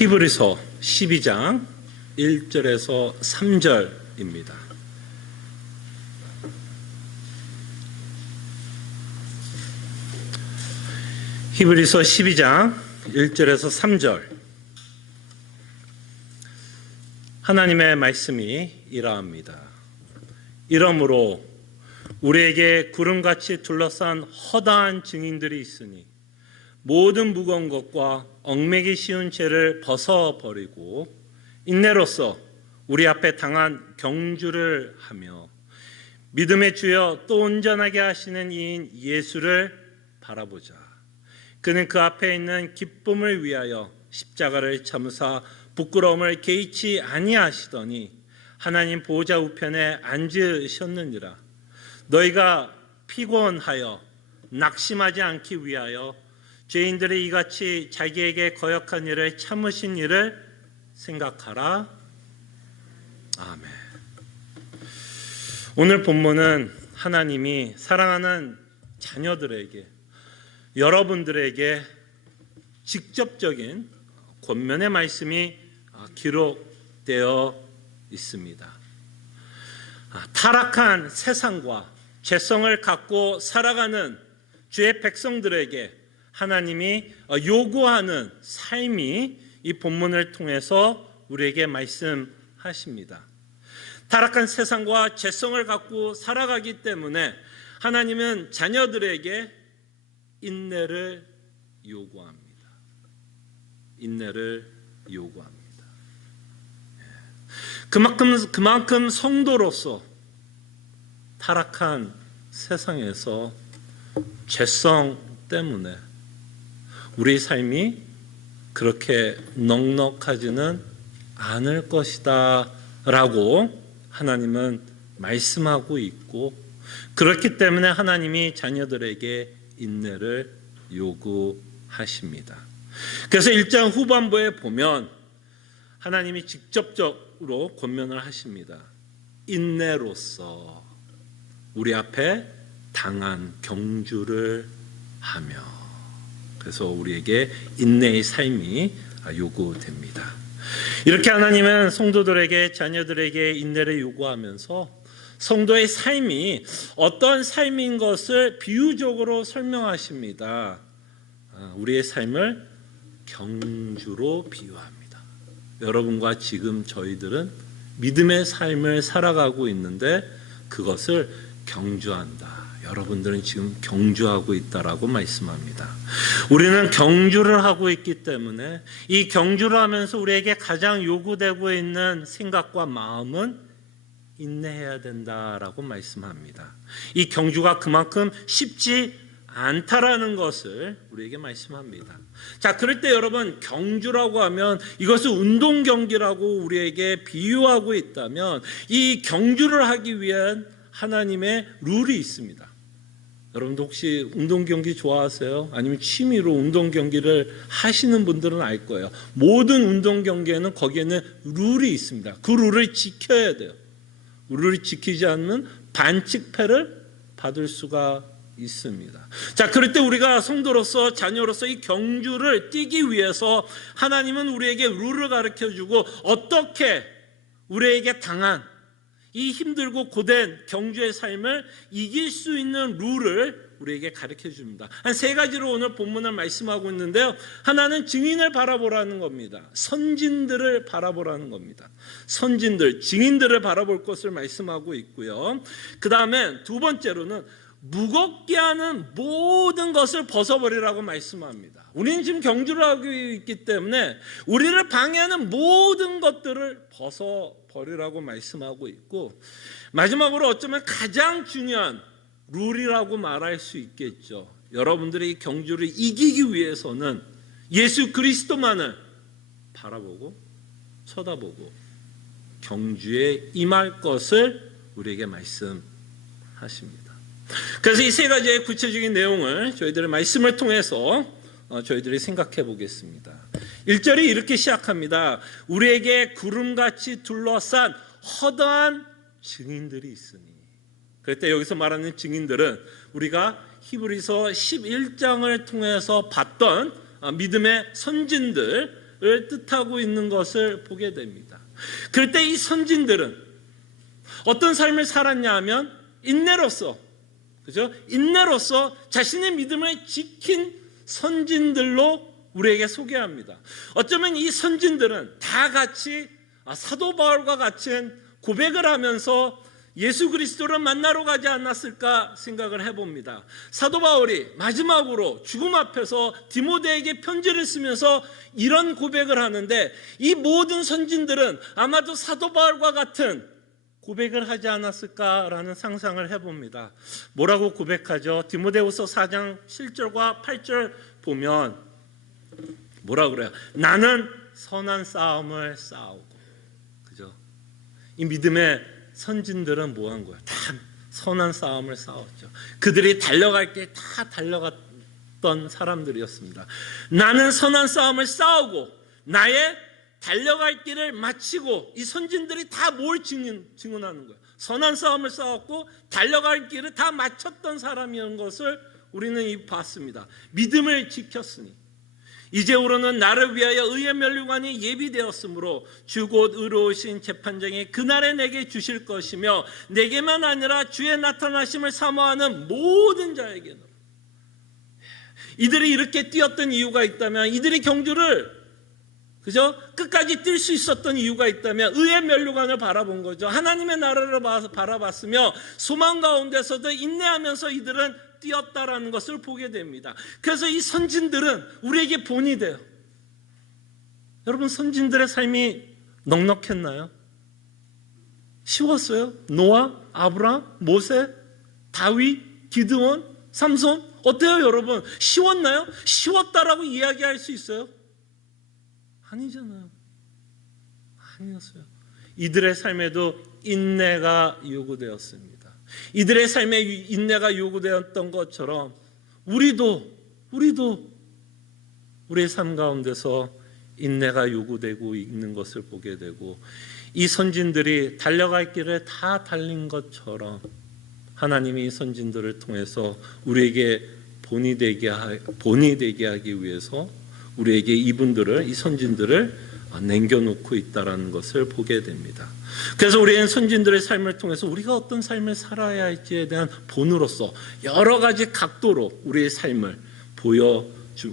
히브리서 12장 1절에서 3절입니다. 히브리서 12장 1절에서 3절. 하나님의 말씀이 이러합니다. 이러므로 우리에게 구름같이 둘러싼 허다한 증인들이 있으니 모든 무거운 것과 얽매기 쉬운 죄를 벗어버리고 인내로써 우리 앞에 당한 경주를 하며 믿음의 주여 또 온전하게 하시는 이인 예수를 바라보자. 그는 그 앞에 있는 기쁨을 위하여 십자가를 참으사 부끄러움을 개의치 아니하시더니 하나님 보좌 우편에 앉으셨느니라. 너희가 피곤하여 낙심하지 않기 위하여 죄인들이 이같이 자기에게 거역한 일을 참으신 일을 생각하라. 아멘. 오늘 본문은 하나님이 사랑하는 자녀들에게, 여러분들에게 직접적인 권면의 말씀이 기록되어 있습니다. 타락한 세상과 죄성을 갖고 살아가는 주의 백성들에게 하나님이 요구하는 삶이 이 본문을 통해서 우리에게 말씀하십니다. 타락한 세상과 죄성을 갖고 살아가기 때문에 하나님은 자녀들에게 인내를 요구합니다. 인내를 요구합니다. 그만큼 성도로서 타락한 세상에서 죄성 때문에 우리 삶이 그렇게 넉넉하지는 않을 것이다 라고 하나님은 말씀하고 있고, 그렇기 때문에 하나님이 자녀들에게 인내를 요구하십니다. 그래서 1장 후반부에 보면 하나님이 직접적으로 권면을 하십니다. 인내로서 우리 앞에 당한 경주를 하며, 그래서 우리에게 인내의 삶이 요구됩니다. 이렇게 하나님은 성도들에게, 자녀들에게 인내를 요구하면서 성도의 삶이 어떤 삶인 것을 비유적으로 설명하십니다. 우리의 삶을 경주로 비유합니다. 여러분과 지금 저희들은 믿음의 삶을 살아가고 있는데 그것을 경주한다. 여러분들은 지금 경주하고 있다라고 말씀합니다. 우리는 경주를 하고 있기 때문에 이 경주를 하면서 우리에게 가장 요구되고 있는 생각과 마음은 인내해야 된다라고 말씀합니다. 이 경주가 그만큼 쉽지 않다라는 것을 우리에게 말씀합니다. 자, 그럴 때 여러분, 경주라고 하면 이것을 운동 경기라고 우리에게 비유하고 있다면 이 경주를 하기 위한 하나님의 룰이 있습니다. 여러분도 혹시 운동 경기 좋아하세요? 아니면 취미로 운동 경기를 하시는 분들은 알 거예요. 모든 운동 경기에는 거기에는 룰이 있습니다. 그 룰을 지켜야 돼요. 룰을 지키지 않으면 반칙패를 받을 수가 있습니다. 자, 그럴 때 우리가 성도로서, 자녀로서 이 경주를 뛰기 위해서 하나님은 우리에게 룰을 가르쳐주고 어떻게 우리에게 당한 이 힘들고 고된 경주의 삶을 이길 수 있는 룰을 우리에게 가르쳐 줍니다. 한 세 가지로 오늘 본문을 말씀하고 있는데요. 하나는 증인을 바라보라는 겁니다. 선진들을 바라보라는 겁니다. 선진들, 증인들을 바라볼 것을 말씀하고 있고요. 그 다음에 두 번째로는 무겁게 하는 모든 것을 벗어버리라고 말씀합니다. 우리는 지금 경주를 하고 있기 때문에 우리를 방해하는 모든 것들을 벗어버리라고 말씀하고 있고, 마지막으로 어쩌면 가장 중요한 룰이라고 말할 수 있겠죠. 여러분들이 이 경주를 이기기 위해서는 예수 그리스도만을 바라보고 쳐다보고 경주에 임할 것을 우리에게 말씀하십니다. 그래서 이 세 가지의 구체적인 내용을 저희들의 말씀을 통해서 저희들이 생각해 보겠습니다. 1절이 이렇게 시작합니다. 우리에게 구름같이 둘러싼 허다한 증인들이 있으니. 그럴 때 여기서 말하는 증인들은 우리가 히브리서 11장을 통해서 봤던 믿음의 선진들, 뜻하고 있는 것을 보게 됩니다. 그럴 때 이 선진들은 어떤 삶을 살았냐 하면 인내로서, 그죠? 인내로서 자신의 믿음을 지킨 선진들로 우리에게 소개합니다. 어쩌면 이 선진들은 다 같이 사도 바울과 같은 고백을 하면서 예수 그리스도를 만나러 가지 않았을까 생각을 해봅니다. 사도 바울이 마지막으로 죽음 앞에서 디모데에게 편지를 쓰면서 이런 고백을 하는데, 이 모든 선진들은 아마도 사도 바울과 같은 고백을 하지 않았을까라는 상상을 해봅니다. 뭐라고 고백하죠? 디모데후서 4장 7절과 8절 보면 뭐라고 그래요? 나는 선한 싸움을 싸우고, 그죠? 이 믿음의 선진들은 뭐 한 거예요? 다 선한 싸움을 싸웠죠. 그들이 달려갈 때 다 달려갔던 사람들이었습니다. 나는 선한 싸움을 싸우고 나의 달려갈 길을 마치고, 이 선진들이 다 뭘 증언하는 거예요? 선한 싸움을 싸웠고 달려갈 길을 다 마쳤던 사람이라는 것을 우리는 봤습니다. 믿음을 지켰으니 이제후로는 나를 위하여 의의 면류관이 예비되었으므로 주 곧 의로우신 재판장이 그날에 내게 주실 것이며 내게만 아니라 주의 나타나심을 사모하는 모든 자에게는. 이들이 이렇게 뛰었던 이유가 있다면, 이들이 경주를 그죠? 끝까지 뛸 수 있었던 이유가 있다면 의의 면류관을 바라본 거죠. 하나님의 나라를 바라봤으며 소망 가운데서도 인내하면서 이들은 뛰었다라는 것을 보게 됩니다. 그래서 이 선진들은 우리에게 본이 돼요. 여러분, 선진들의 삶이 넉넉했나요? 쉬웠어요? 노아, 아브라함, 모세, 다윗, 기드온, 삼손, 어때요 여러분? 쉬웠나요? 쉬웠다라고 이야기할 수 있어요? 아니잖아요. 아니었어요. 이들의 삶에도 인내가 요구되었습니다. 이들의 삶에 인내가 요구되었던 것처럼 우리도 우리의 삶 가운데서 인내가 요구되고 있는 것을 보게 되고, 이 선진들이 달려갈 길을 다 달린 것처럼 하나님이 이 선진들을 통해서 우리에게 본이 되게 하기 위해서 우리에게 이 선진들을 남겨놓고 있다는 것을 보게 됩니다. 그래서 우리는 선진들의 삶을 통해서 우리가 어떤 삶을 살아야 할지에 대한 본으로서 여러 가지 각도로 우리의 삶을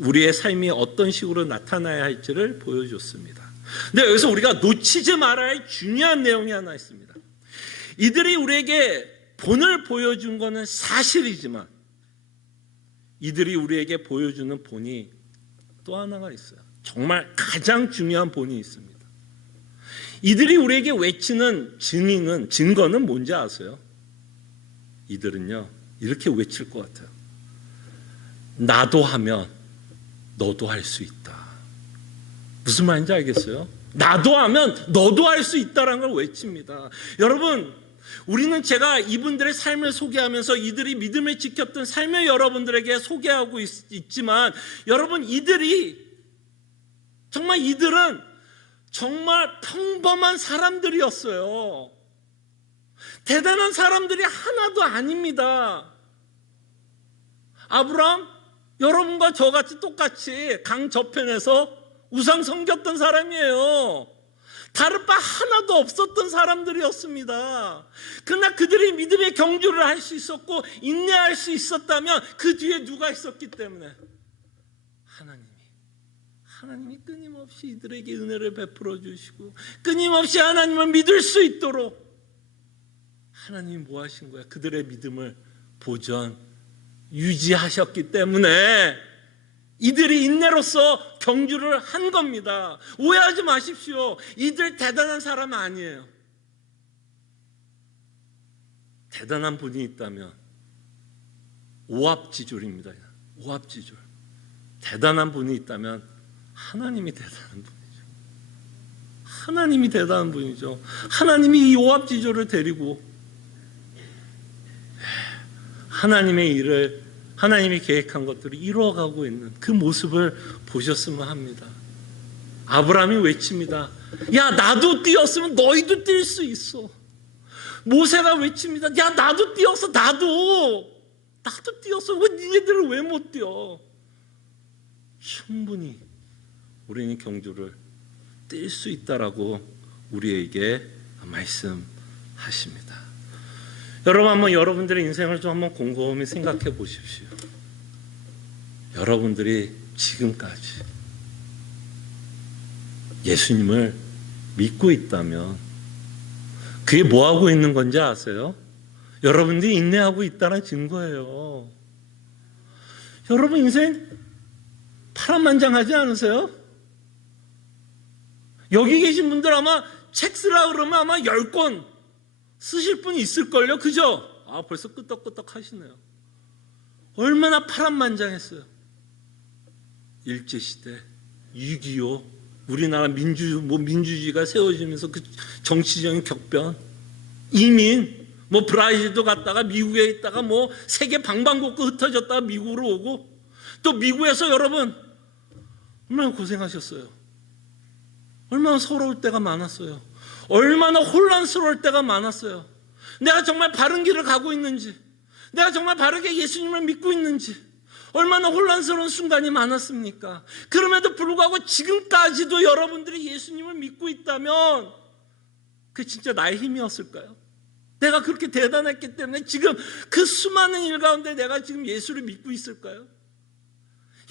우리의 삶이 어떤 식으로 나타나야 할지를 보여줬습니다. 근데 여기서 우리가 놓치지 말아야 할 중요한 내용이 하나 있습니다. 이들이 우리에게 본을 보여준 것은 사실이지만 이들이 우리에게 보여주는 본이 또 하나가 있어요. 정말 가장 중요한 본이 있습니다. 이들이 우리에게 외치는 증거는 뭔지 아세요? 이들은요, 이렇게 외칠 것 같아요. 나도 하면 너도 할 수 있다. 무슨 말인지 알겠어요? 나도 하면 너도 할 수 있다라는 걸 외칩니다. 여러분, 우리는 제가 이분들의 삶을 소개하면서 이들이 믿음을 지켰던 삶을 여러분들에게 소개하고 있지만, 여러분, 이들은 정말 평범한 사람들이었어요. 대단한 사람들이 하나도 아닙니다. 아브라함, 여러분과 저같이 똑같이 강 저편에서 우상 섬겼던 사람이에요. 다른 바 하나도 없었던 사람들이었습니다. 그러나 그들이 믿음의 경주를 할 수 있었고 인내할 수 있었다면 그 뒤에 누가 있었기 때문에? 하나님이 끊임없이 이들에게 은혜를 베풀어 주시고 끊임없이 하나님을 믿을 수 있도록 하나님이 뭐 하신 거야? 그들의 믿음을 유지하셨기 때문에 이들이 인내로서 경주를 한 겁니다. 오해하지 마십시오. 이들 대단한 사람 아니에요. 대단한 분이 있다면 오합지졸입니다. 오합지졸. 대단한 분이 있다면 하나님이 대단한 분이죠. 하나님이 대단한 분이죠. 하나님이 이 오합지졸을 데리고 하나님의 일을, 하나님이 계획한 것들을 이루어가고 있는 그 모습을 보셨으면 합니다. 아브라함이 외칩니다. 야, 나도 뛰었으면 너희도 뛸 수 있어. 모세가 외칩니다. 야, 나도 뛰었어. 나도 뛰었어. 왜 니네들은 왜 못 뛰어? 충분히 우리는 경주를 뛸 수 있다라고 우리에게 말씀하십니다. 여러분, 한번 여러분들의 인생을 좀 한번 곰곰이 생각해 보십시오. 여러분들이 지금까지 예수님을 믿고 있다면 그게 뭐하고 있는 건지 아세요? 여러분들이 인내하고 있다는 증거예요. 여러분 인생 파란만장하지 않으세요? 여기 계신 분들 아마 책 쓰라 그러면 아마 10권 쓰실 분이 있을걸요? 그죠? 아, 벌써 끄떡끄떡 하시네요. 얼마나 파란만장했어요. 일제시대, 6.25, 우리나라 민주주의가 세워지면서 그 정치적인 격변, 이민, 브라질도 갔다가 미국에 있다가 세계 방방곡곡 흩어졌다가 미국으로 오고, 또 미국에서 여러분 얼마나 고생하셨어요. 얼마나 서러울 때가 많았어요. 얼마나 혼란스러울 때가 많았어요. 내가 정말 바른 길을 가고 있는지, 내가 정말 바르게 예수님을 믿고 있는지 얼마나 혼란스러운 순간이 많았습니까? 그럼에도 불구하고 지금까지도 여러분들이 예수님을 믿고 있다면 그게 진짜 나의 힘이었을까요? 내가 그렇게 대단했기 때문에 지금 그 수많은 일 가운데 내가 지금 예수를 믿고 있을까요?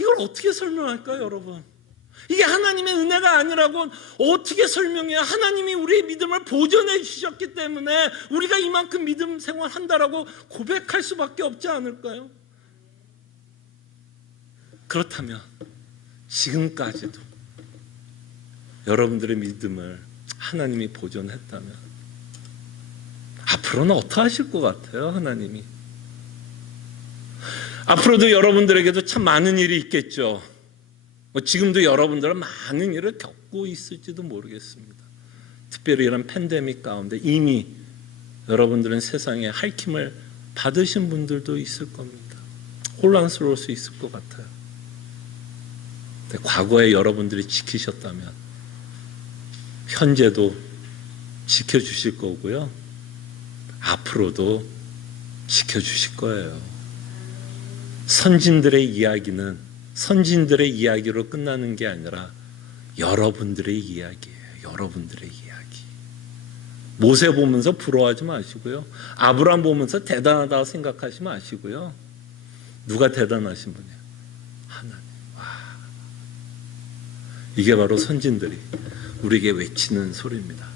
이걸 어떻게 설명할까요, 여러분? 이게 하나님의 은혜가 아니라고 어떻게 설명해요? 하나님이 우리의 믿음을 보존해 주셨기 때문에 우리가 이만큼 믿음 생활한다라고 고백할 수밖에 없지 않을까요? 그렇다면 지금까지도 여러분들의 믿음을 하나님이 보존했다면 앞으로는 어떻게 하실 것 같아요? 하나님이 앞으로도 여러분들에게도 참 많은 일이 있겠죠. 지금도 여러분들은 많은 일을 겪고 있을지도 모르겠습니다. 특별히 이런 팬데믹 가운데 이미 여러분들은 세상에 핥힘을 받으신 분들도 있을 겁니다. 혼란스러울 수 있을 것 같아요. 근데 과거에 여러분들이 지키셨다면 현재도 지켜주실 거고요. 앞으로도 지켜주실 거예요. 선진들의 이야기는 선진들의 이야기로 끝나는 게 아니라 여러분들의 이야기예요. 여러분들의 이야기. 모세 보면서 부러워하지 마시고요. 아브라함 보면서 대단하다고 생각하지 마시고요. 누가 대단하신 분이에요? 하나님. 와. 이게 바로 선진들이 우리에게 외치는 소리입니다.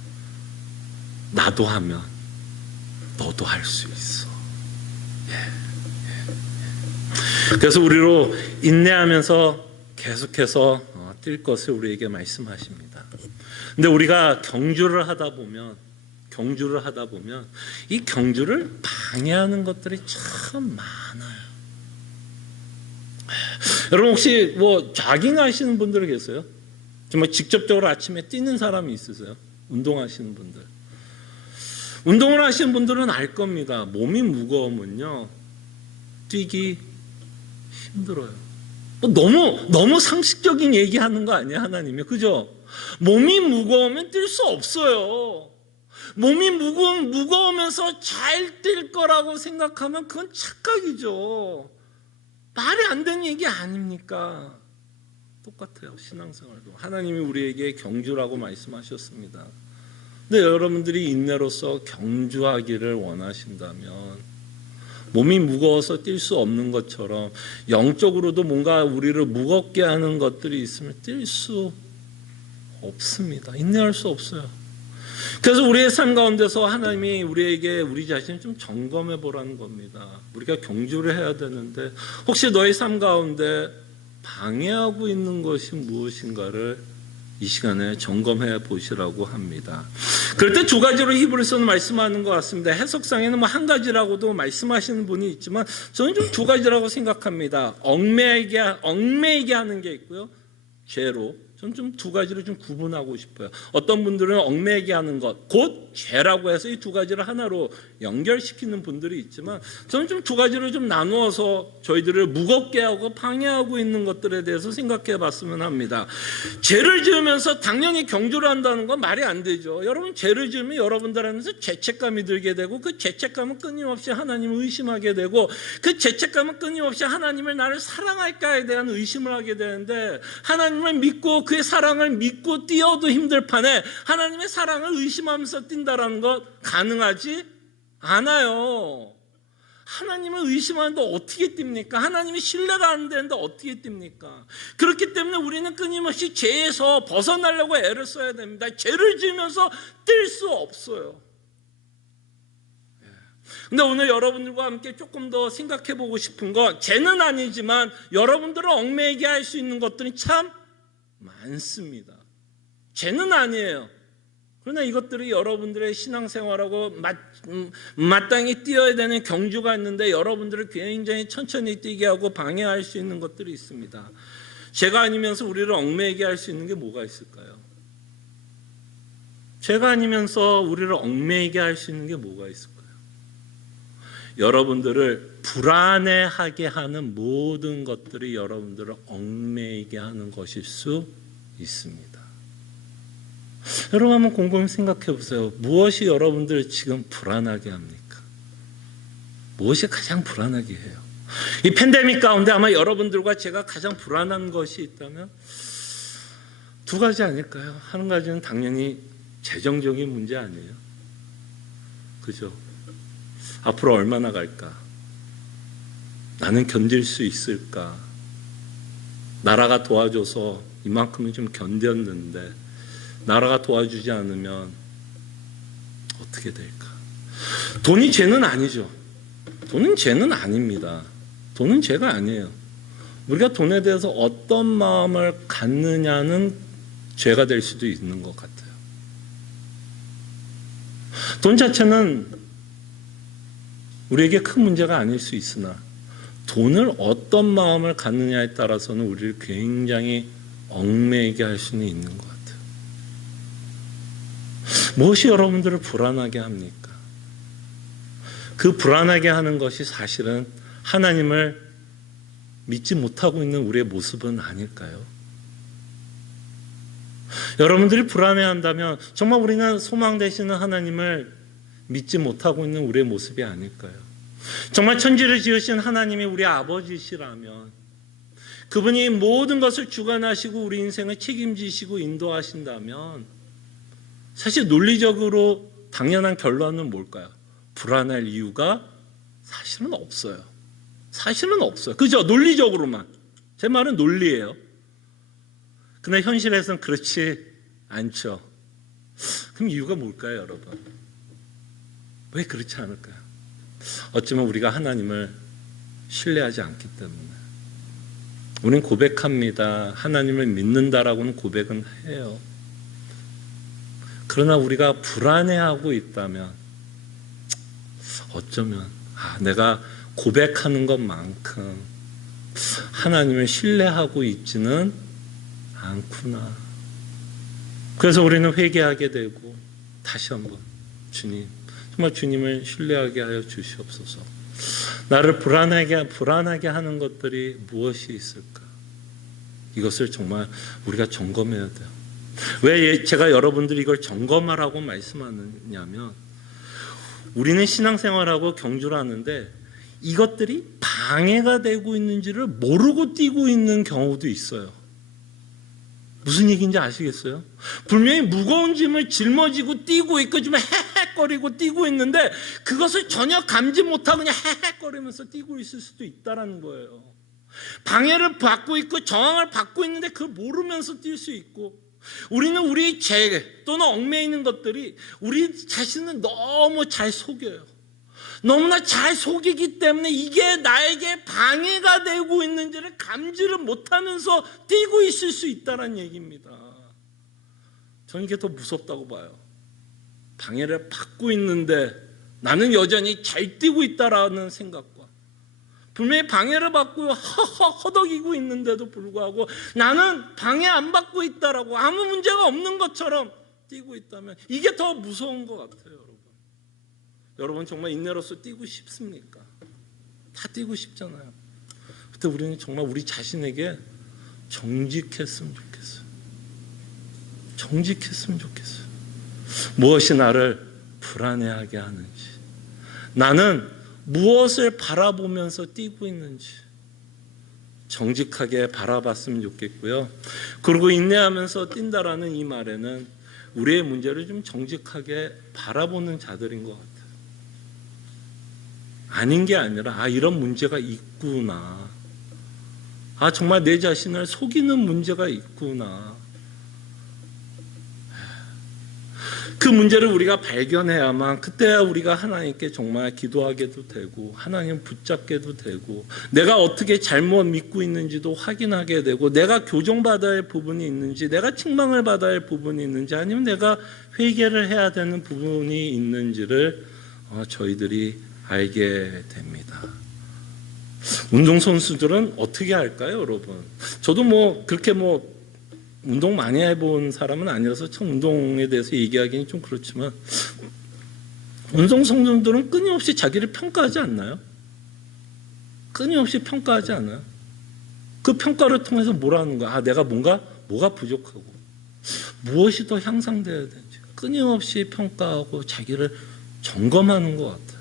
나도 하면 너도 할 수 있어. 그래서 우리로 인내하면서 계속해서 뛸 것을 우리에게 말씀하십니다. 근데 우리가 경주를 하다 보면 이 경주를 방해하는 것들이 참 많아요. 여러분 혹시 자깅 하시는 분들 계세요? 정말 직접적으로 아침에 뛰는 사람이 있으세요? 운동하시는 분들. 운동을 하시는 분들은 알 겁니다. 몸이 무거우면요 뛰기 힘들어요. 너무 상식적인 얘기하는 거 아니에요, 하나님이? 그죠? 몸이 무거우면 뛸 수 없어요. 몸이 무거우면서 잘 뛸 거라고 생각하면 그건 착각이죠. 말이 안 되는 얘기 아닙니까? 똑같아요, 신앙생활도. 하나님이 우리에게 경주라고 말씀하셨습니다. 근데 여러분들이 인내로서 경주하기를 원하신다면 몸이 무거워서 뛸 수 없는 것처럼 영적으로도 뭔가 우리를 무겁게 하는 것들이 있으면 뛸 수 없습니다. 인내할 수 없어요. 그래서 우리의 삶 가운데서 하나님이 우리에게 우리 자신을 좀 점검해 보라는 겁니다. 우리가 경주를 해야 되는데 혹시 너의 삶 가운데 방해하고 있는 것이 무엇인가를 이 시간에 점검해 보시라고 합니다. 그럴 때 두 가지로 히브리서는 말씀하는 것 같습니다. 해석상에는 한 가지라고도 말씀하시는 분이 있지만 저는 좀 두 가지라고 생각합니다. 얽매이게 하는 게 있고요. 죄로. 저는 좀 두 가지를 좀 구분하고 싶어요. 어떤 분들은 얽매이게 하는 것, 곧 죄라고 해서 이 두 가지를 하나로 연결시키는 분들이 있지만 저는 좀 두 가지를 좀 나누어서 저희들을 무겁게 하고 방해하고 있는 것들에 대해서 생각해 봤으면 합니다. 죄를 지으면서 당연히 경주를 한다는 건 말이 안 되죠. 여러분 죄를 지으면 여러분들한테서 죄책감이 들게 되고 그 죄책감은 끊임없이 하나님을 의심하게 되고 그 죄책감은 끊임없이 하나님을 나를 사랑할까에 대한 의심을 하게 되는데 하나님을 믿고 그의 사랑을 믿고 뛰어도 힘들 판에 하나님의 사랑을 의심하면서 뛴다라는 것 가능하지 않아요. 하나님을 의심하는데 어떻게 뜁니까? 하나님이 신뢰가 안 되는데 어떻게 뜁니까? 그렇기 때문에 우리는 끊임없이 죄에서 벗어나려고 애를 써야 됩니다. 죄를 지으면서 뛸 수 없어요. 근데 오늘 여러분들과 함께 조금 더 생각해 보고 싶은 건, 죄는 아니지만 여러분들을 얽매이게 할 수 있는 것들이 참 많습니다. 죄는 아니에요. 그러나 이것들이 여러분들의 신앙생활하고 마땅히 뛰어야 되는 경주가 있는데 여러분들을 굉장히 천천히 뛰게 하고 방해할 수 있는 것들이 있습니다. 죄가 아니면서 우리를 얽매이게 할 수 있는 게 뭐가 있을까요? 죄가 아니면서 우리를 얽매이게 할 수 있는 게 뭐가 있을까요? 여러분들을 불안해하게 하는 모든 것들이 여러분들을 얽매이게 하는 것일 수 있습니다. 여러분 한번 곰곰이 생각해 보세요. 무엇이 여러분들을 지금 불안하게 합니까? 무엇이 가장 불안하게 해요? 이 팬데믹 가운데 아마 여러분들과 제가 가장 불안한 것이 있다면 두 가지 아닐까요? 한 가지는 당연히 재정적인 문제 아니에요? 그죠? 앞으로 얼마나 갈까? 나는 견딜 수 있을까? 나라가 도와줘서 이만큼은 좀 견뎠는데 나라가 도와주지 않으면 어떻게 될까? 돈이 죄는 아니죠. 돈은 죄는 아닙니다. 돈은 죄가 아니에요. 우리가 돈에 대해서 어떤 마음을 갖느냐는 죄가 될 수도 있는 것 같아요. 돈 자체는 우리에게 큰 문제가 아닐 수 있으나 돈을 어떤 마음을 갖느냐에 따라서는 우리를 굉장히 얽매이게 할 수는 있는 것 같아요. 무엇이 여러분들을 불안하게 합니까? 그 불안하게 하는 것이 사실은 하나님을 믿지 못하고 있는 우리의 모습은 아닐까요? 여러분들이 불안해한다면 정말 우리는 소망 되시는 하나님을 믿지 못하고 있는 우리의 모습이 아닐까요? 정말 천지를 지으신 하나님이 우리 아버지시라면, 그분이 모든 것을 주관하시고 우리 인생을 책임지시고 인도하신다면 사실 논리적으로 당연한 결론은 뭘까요? 불안할 이유가 사실은 없어요. 사실은 없어요. 그죠? 논리적으로만. 제 말은 논리예요. 그러나 현실에서는 그렇지 않죠. 그럼 이유가 뭘까요, 여러분? 왜 그렇지 않을까요? 어쩌면 우리가 하나님을 신뢰하지 않기 때문에. 우리는 고백합니다. 하나님을 믿는다라고는 고백은 해요. 그러나 우리가 불안해하고 있다면 어쩌면 내가 고백하는 것만큼 하나님을 신뢰하고 있지는 않구나. 그래서 우리는 회개하게 되고 다시 한번 주님, 정말 주님을 신뢰하게 하여 주시옵소서. 나를 불안하게 하는 것들이 무엇이 있을까? 이것을 정말 우리가 점검해야 돼요. 왜 제가 여러분들이 이걸 점검하라고 말씀하느냐면, 우리는 신앙생활하고 경주를 하는데 이것들이 방해가 되고 있는지를 모르고 뛰고 있는 경우도 있어요. 무슨 얘기인지 아시겠어요? 분명히 무거운 짐을 짊어지고 뛰고 있고 좀 헤헤거리고 뛰고 있는데 그것을 전혀 감지 못하고 그냥 헤헤거리면서 뛰고 있을 수도 있다는 거예요. 방해를 받고 있고 저항을 받고 있는데 그걸 모르면서 뛸 수 있고, 우리는 우리 죄 또는 얽매이는 것들이 우리 자신을 너무 잘 속여요. 너무나 잘 속이기 때문에 이게 나에게 방해가 되고 있는지를 감지를 못하면서 뛰고 있을 수 있다는 얘기입니다. 저는 이게 더 무섭다고 봐요. 방해를 받고 있는데 나는 여전히 잘 뛰고 있다라는 생각과, 분명히 방해를 받고 허덕이고 있는데도 불구하고 나는 방해 안 받고 있다라고 아무 문제가 없는 것처럼 뛰고 있다면 이게 더 무서운 것 같아요. 여러분 정말 인내로서 뛰고 싶습니까? 다 뛰고 싶잖아요. 그때 우리는 정말 우리 자신에게 정직했으면 좋겠어요. 정직했으면 좋겠어요. 무엇이 나를 불안해하게 하는지, 나는 무엇을 바라보면서 뛰고 있는지, 정직하게 바라봤으면 좋겠고요. 그리고 인내하면서 뛴다라는 이 말에는 우리의 문제를 좀 정직하게 바라보는 자들인 것 같아요. 아닌 게 아니라 이런 문제가 있구나. 정말 내 자신을 속이는 문제가 있구나. 그 문제를 우리가 발견해야만 그때야 우리가 하나님께 정말 기도하게도 되고 하나님 붙잡게도 되고 내가 어떻게 잘못 믿고 있는지도 확인하게 되고 내가 교정받아야 할 부분이 있는지 내가 책망을 받아야 할 부분이 있는지 아니면 내가 회개를 해야 되는 부분이 있는지를 저희들이 알게 됩니다. 운동선수들은 어떻게 할까요, 여러분? 저도 그렇게 운동 많이 해본 사람은 아니라서 참 운동에 대해서 얘기하기는 좀 그렇지만 운동선수들은 끊임없이 자기를 평가하지 않나요? 끊임없이 평가하지 않아요? 그 평가를 통해서 뭐라는 거야? 내가 뭐가 부족하고 무엇이 더 향상되어야 되는지 끊임없이 평가하고 자기를 점검하는 것 같아요.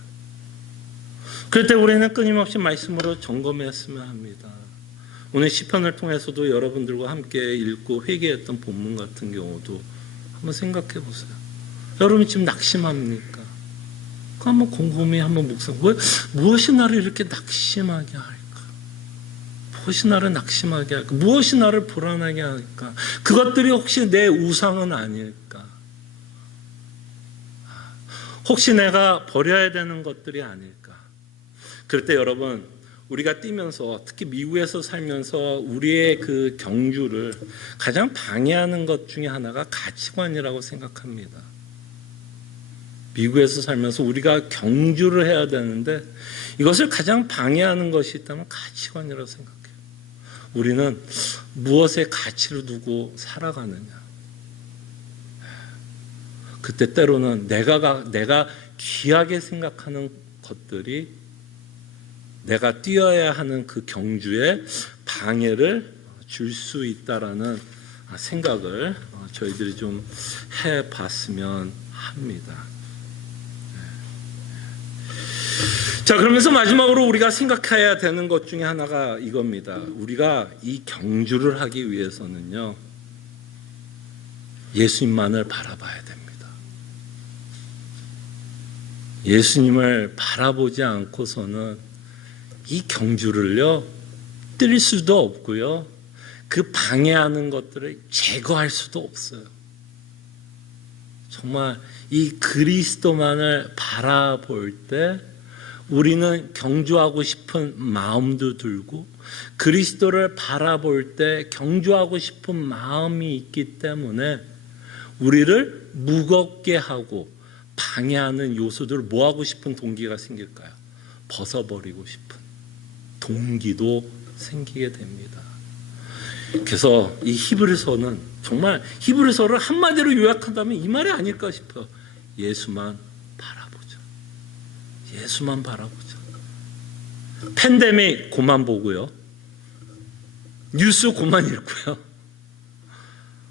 그럴 때 우리는 끊임없이 말씀으로 점검했으면 합니다. 오늘 시편을 통해서도 여러분들과 함께 읽고 회개했던 본문 같은 경우도 한번 생각해 보세요. 여러분 지금 낙심합니까? 한번 곰곰이 한번 묵상. 무엇이 나를 이렇게 낙심하게 할까? 무엇이 나를 낙심하게 할까? 무엇이 나를 불안하게 할까? 그것들이 혹시 내 우상은 아닐까? 혹시 내가 버려야 되는 것들이 아닐까? 그럴 때 여러분 우리가 뛰면서 특히 미국에서 살면서 우리의 그 경주를 가장 방해하는 것 중에 하나가 가치관이라고 생각합니다. 미국에서 살면서 우리가 경주를 해야 되는데 이것을 가장 방해하는 것이 있다면 가치관이라고 생각해요. 우리는 무엇에 가치를 두고 살아가느냐. 그때 때로는 내가 귀하게 생각하는 것들이 내가 뛰어야 하는 그 경주에 방해를 줄 수 있다라는 생각을 저희들이 좀 해봤으면 합니다. 자, 그러면서 마지막으로 우리가 생각해야 되는 것 중에 하나가 이겁니다. 우리가 이 경주를 하기 위해서는요, 예수님만을 바라봐야 됩니다. 예수님을 바라보지 않고서는 이 경주를요 뛸 수도 없고요 그 방해하는 것들을 제거할 수도 없어요. 정말 이 그리스도만을 바라볼 때 우리는 경주하고 싶은 마음도 들고 그리스도를 바라볼 때 경주하고 싶은 마음이 있기 때문에 우리를 무겁게 하고 방해하는 요소들을 뭐하고 싶은 동기가 생길까요? 벗어버리고 싶은 동기도 생기게 됩니다. 그래서 이 히브리서는 정말 히브리서를 한마디로 요약한다면 이 말이 아닐까 싶어요. 예수만 바라보자. 예수만 바라보자. 팬데믹 그만 보고요. 뉴스 그만 읽고요.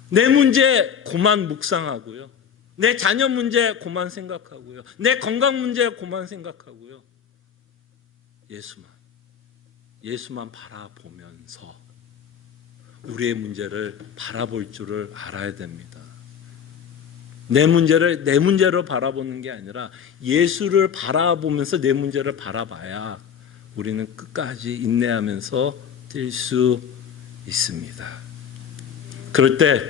내 문제 그만 묵상하고요. 내 자녀 문제 그만 생각하고요. 내 건강 문제 그만 생각하고요. 예수만 바라보면서 우리의 문제를 바라볼 줄을 알아야 됩니다. 내 문제를 내 문제로 바라보는 게 아니라 예수를 바라보면서 내 문제를 바라봐야 우리는 끝까지 인내하면서 뛸 수 있습니다. 그럴 때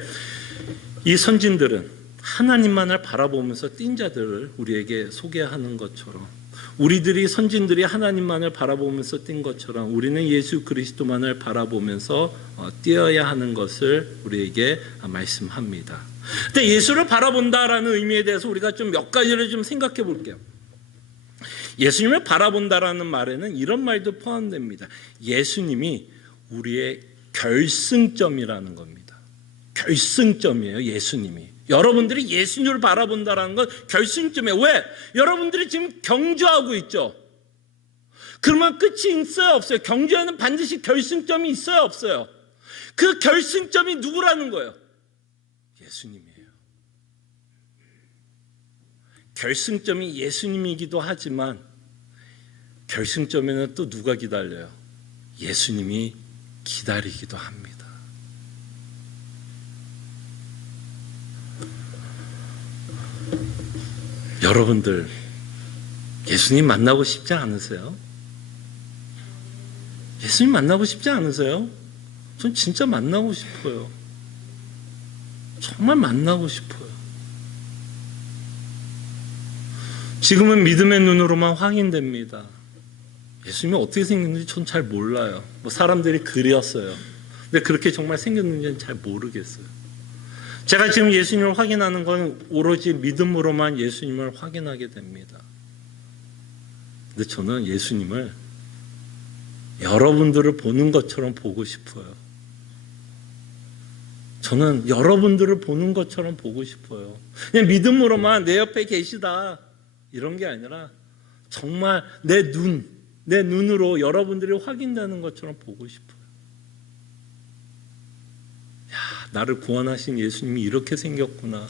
이 선진들은 하나님만을 바라보면서 뛴 자들을 우리에게 소개하는 것처럼 우리들이 선진들이 하나님만을 바라보면서 뛴 것처럼 우리는 예수 그리스도만을 바라보면서 뛰어야 하는 것을 우리에게 말씀합니다. 근데 예수를 바라본다라는 의미에 대해서 우리가 좀 몇 가지를 좀 생각해 볼게요. 예수님을 바라본다라는 말에는 이런 말도 포함됩니다. 예수님이 우리의 결승점이라는 겁니다. 결승점이에요, 예수님이. 여러분들이 예수님을 바라본다는 건 결승점이에요. 왜? 여러분들이 지금 경주하고 있죠. 그러면 끝이 있어요, 없어요? 경주에는 반드시 결승점이 있어요, 없어요? 그 결승점이 누구라는 거예요? 예수님이에요. 결승점이 예수님이기도 하지만 결승점에는 또 누가 기다려요? 예수님이 기다리기도 합니다. 여러분들 예수님 만나고 싶지 않으세요? 예수님 만나고 싶지 않으세요? 전 진짜 만나고 싶어요. 정말 만나고 싶어요. 지금은 믿음의 눈으로만 확인됩니다. 예수님이 어떻게 생겼는지 전 잘 몰라요. 뭐 사람들이 그렸어요. 근데 그렇게 정말 생겼는지는 잘 모르겠어요. 제가 지금 예수님을 확인하는 건 오로지 믿음으로만 예수님을 확인하게 됩니다. 근데 저는 예수님을 여러분들을 보는 것처럼 보고 싶어요. 저는 여러분들을 보는 것처럼 보고 싶어요. 그냥 믿음으로만 내 옆에 계시다 이런 게 아니라 정말 내 눈으로 여러분들이 확인되는 것처럼 보고 싶어요. 야, 나를 구원하신 예수님이 이렇게 생겼구나.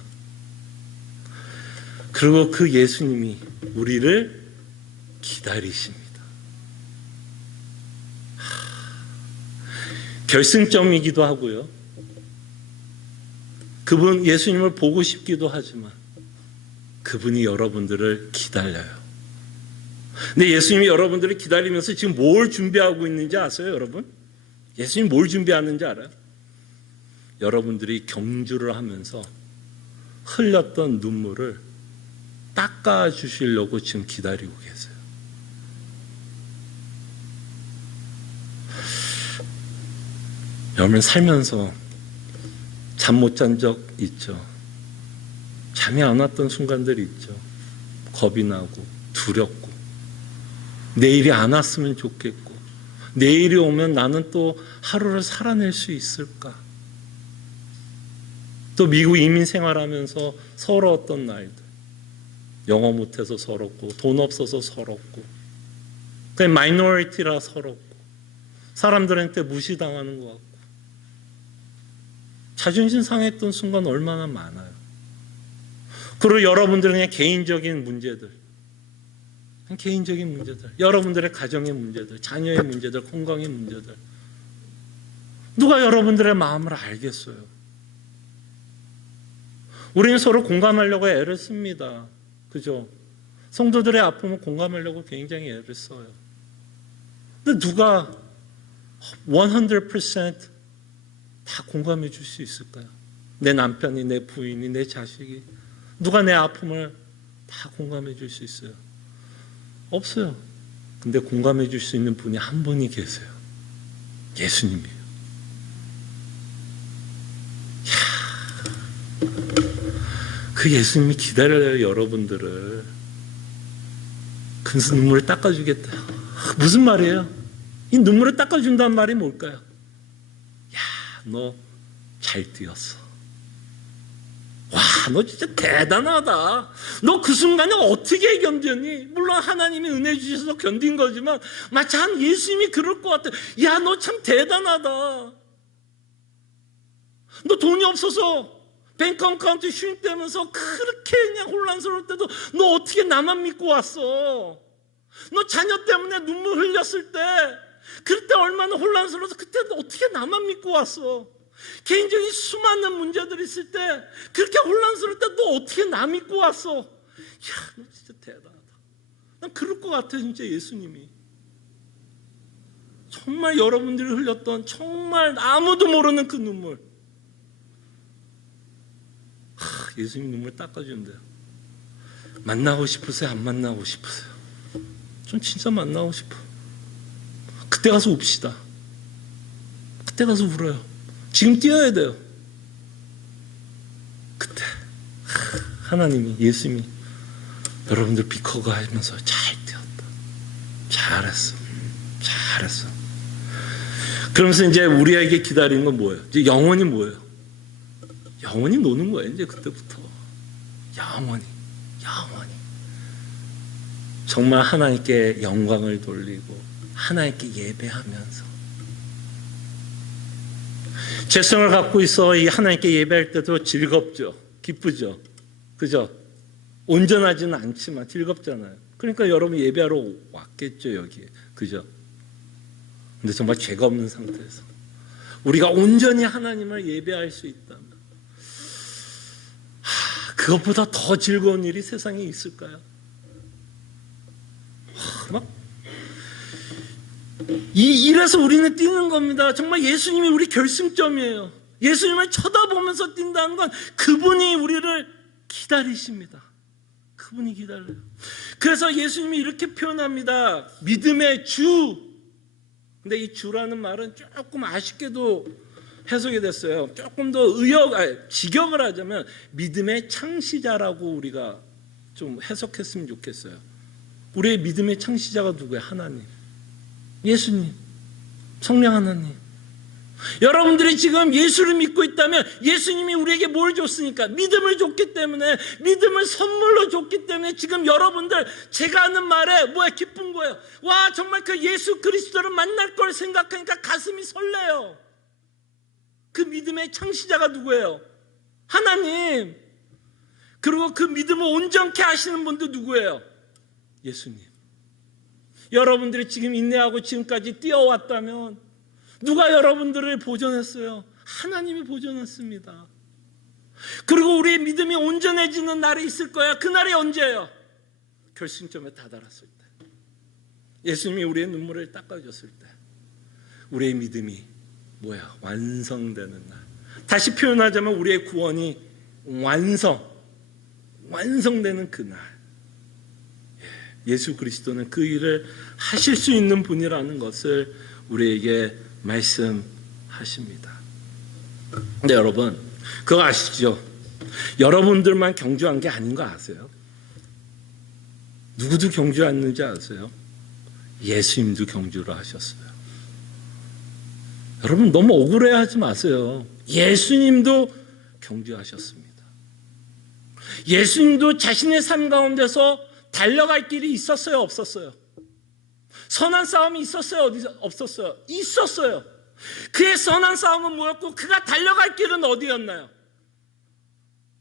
그리고 그 예수님이 우리를 기다리십니다. 결승점이기도 하고요. 그분 예수님을 보고 싶기도 하지만 그분이 여러분들을 기다려요. 근데 예수님이 여러분들을 기다리면서 지금 뭘 준비하고 있는지 아세요, 여러분? 예수님이 뭘 준비하는지 알아요? 여러분들이 경주를 하면서 흘렸던 눈물을 닦아주시려고 지금 기다리고 계세요. 여러분 살면서 잠 못 잔 적 있죠? 잠이 안 왔던 순간들이 있죠. 겁이 나고 두렵고 내일이 안 왔으면 좋겠고 내일이 오면 나는 또 하루를 살아낼 수 있을까? 또 미국 이민 생활하면서 서러웠던 날들, 영어 못해서 서럽고 돈 없어서 서럽고 그냥 마이너리티라 서럽고 사람들한테 무시당하는 것 같고 자존심 상했던 순간 얼마나 많아요. 그리고 여러분들은 그냥 개인적인 문제들, 여러분들의 가정의 문제들, 자녀의 문제들, 건강의 문제들, 누가 여러분들의 마음을 알겠어요? 우리는 서로 공감하려고 애를 씁니다. 그죠? 성도들의 아픔을 공감하려고 굉장히 애를 써요. 근데 누가 100% 다 공감해 줄 수 있을까요? 내 남편이, 내 부인이, 내 자식이 누가 내 아픔을 다 공감해 줄 수 있어요? 없어요. 근데 공감해 줄 수 있는 분이 한 분이 계세요. 예수님이에요. 그 예수님이 기다려요, 여러분들을. 그 눈물을 닦아주겠다. 무슨 말이에요? 이 눈물을 닦아준다는 말이 뭘까요? 야, 너 잘 뛰었어. 와, 너 진짜 대단하다. 너 그 순간에 어떻게 견뎠니? 물론 하나님이 은혜 주셔서 견딘 거지만 마치 한 예수님이 그럴 것 같아. 야, 너 참 대단하다. 너 돈이 없어서 뱅크 어카운트 쉰다면서 그렇게 그냥 혼란스러울 때도 너 어떻게 나만 믿고 왔어? 너 자녀 때문에 눈물 흘렸을 때 그때 얼마나 혼란스러워서 그때 너 어떻게 나만 믿고 왔어? 개인적인 수많은 문제들이 있을 때 그렇게 혼란스러울 때 너 어떻게 나 믿고 왔어? 야, 너 진짜 대단하다. 난 그럴 것 같아, 진짜 예수님이. 정말 여러분들이 흘렸던 정말 아무도 모르는 그 눈물. 예수님 눈물 닦아준대요. 만나고 싶으세요? 안 만나고 싶으세요? 전 진짜 만나고 싶어요. 그때 가서 웁시다. 그때 가서 울어요. 지금 뛰어야 돼요. 그때 하나님이, 예수님이 여러분들 비커가 하면서 잘 뛰었다. 잘했어. 잘했어. 그러면서 이제 우리에게 기다리는 건 뭐예요? 이제 영원히 뭐예요? 영원히 노는 거예요. 이제 그때부터 영원히 정말 하나님께 영광을 돌리고 하나님께 예배하면서 죄성을 갖고 있어 이 하나님께 예배할 때도 즐겁죠. 기쁘죠. 그죠? 온전하지는 않지만 즐겁잖아요. 그러니까 여러분 예배하러 왔겠죠, 여기에. 그죠? 근데 정말 죄가 없는 상태에서 우리가 온전히 하나님을 예배할 수 있다면 그것보다 더 즐거운 일이 세상에 있을까요? 이래서 우리는 뛰는 겁니다. 정말 예수님이 우리 결승점이에요. 예수님을 쳐다보면서 뛴다는 건 그분이 우리를 기다리십니다. 그분이 기다려요. 그래서 예수님이 이렇게 표현합니다. 믿음의 주. 근데 이 주라는 말은 조금 아쉽게도 해석이 됐어요. 조금 더 직역을 하자면 믿음의 창시자라고 우리가 좀 해석했으면 좋겠어요. 우리의 믿음의 창시자가 누구예요? 하나님, 예수님, 성령 하나님. 여러분들이 지금 예수를 믿고 있다면 예수님이 우리에게 뭘 줬으니까? 믿음을 줬기 때문에, 믿음을 선물로 줬기 때문에 지금 여러분들 제가 하는 말에 뭐야? 기쁜 거예요. 와, 정말 그 예수 그리스도를 만날 걸 생각하니까 가슴이 설레요. 그 믿음의 창시자가 누구예요? 하나님. 그리고 그 믿음을 온전케 하시는 분도 누구예요? 예수님. 여러분들이 지금 인내하고 지금까지 뛰어왔다면 누가 여러분들을 보존했어요? 하나님이 보존했습니다. 그리고 우리의 믿음이 온전해지는 날이 있을 거야. 그 날이 언제예요? 결승점에 다다랐을 때, 예수님이 우리의 눈물을 닦아줬을 때, 우리의 믿음이 뭐야? 완성되는 날. 다시 표현하자면 우리의 구원이 완성되는 그 날. 예수 그리스도는 그 일을 하실 수 있는 분이라는 것을 우리에게 말씀하십니다. 근데 여러분, 그거 아시죠? 여러분들만 경주한 게 아닌 거 아세요? 누구도 경주했는지 아세요? 예수님도 경주를 하셨어요. 여러분 너무 억울해하지 마세요. 예수님도 경주하셨습니다. 예수님도 자신의 삶 가운데서 달려갈 길이 있었어요? 없었어요? 선한 싸움이 있었어요? 없었어요? 있었어요. 그의 선한 싸움은 뭐였고 그가 달려갈 길은 어디였나요?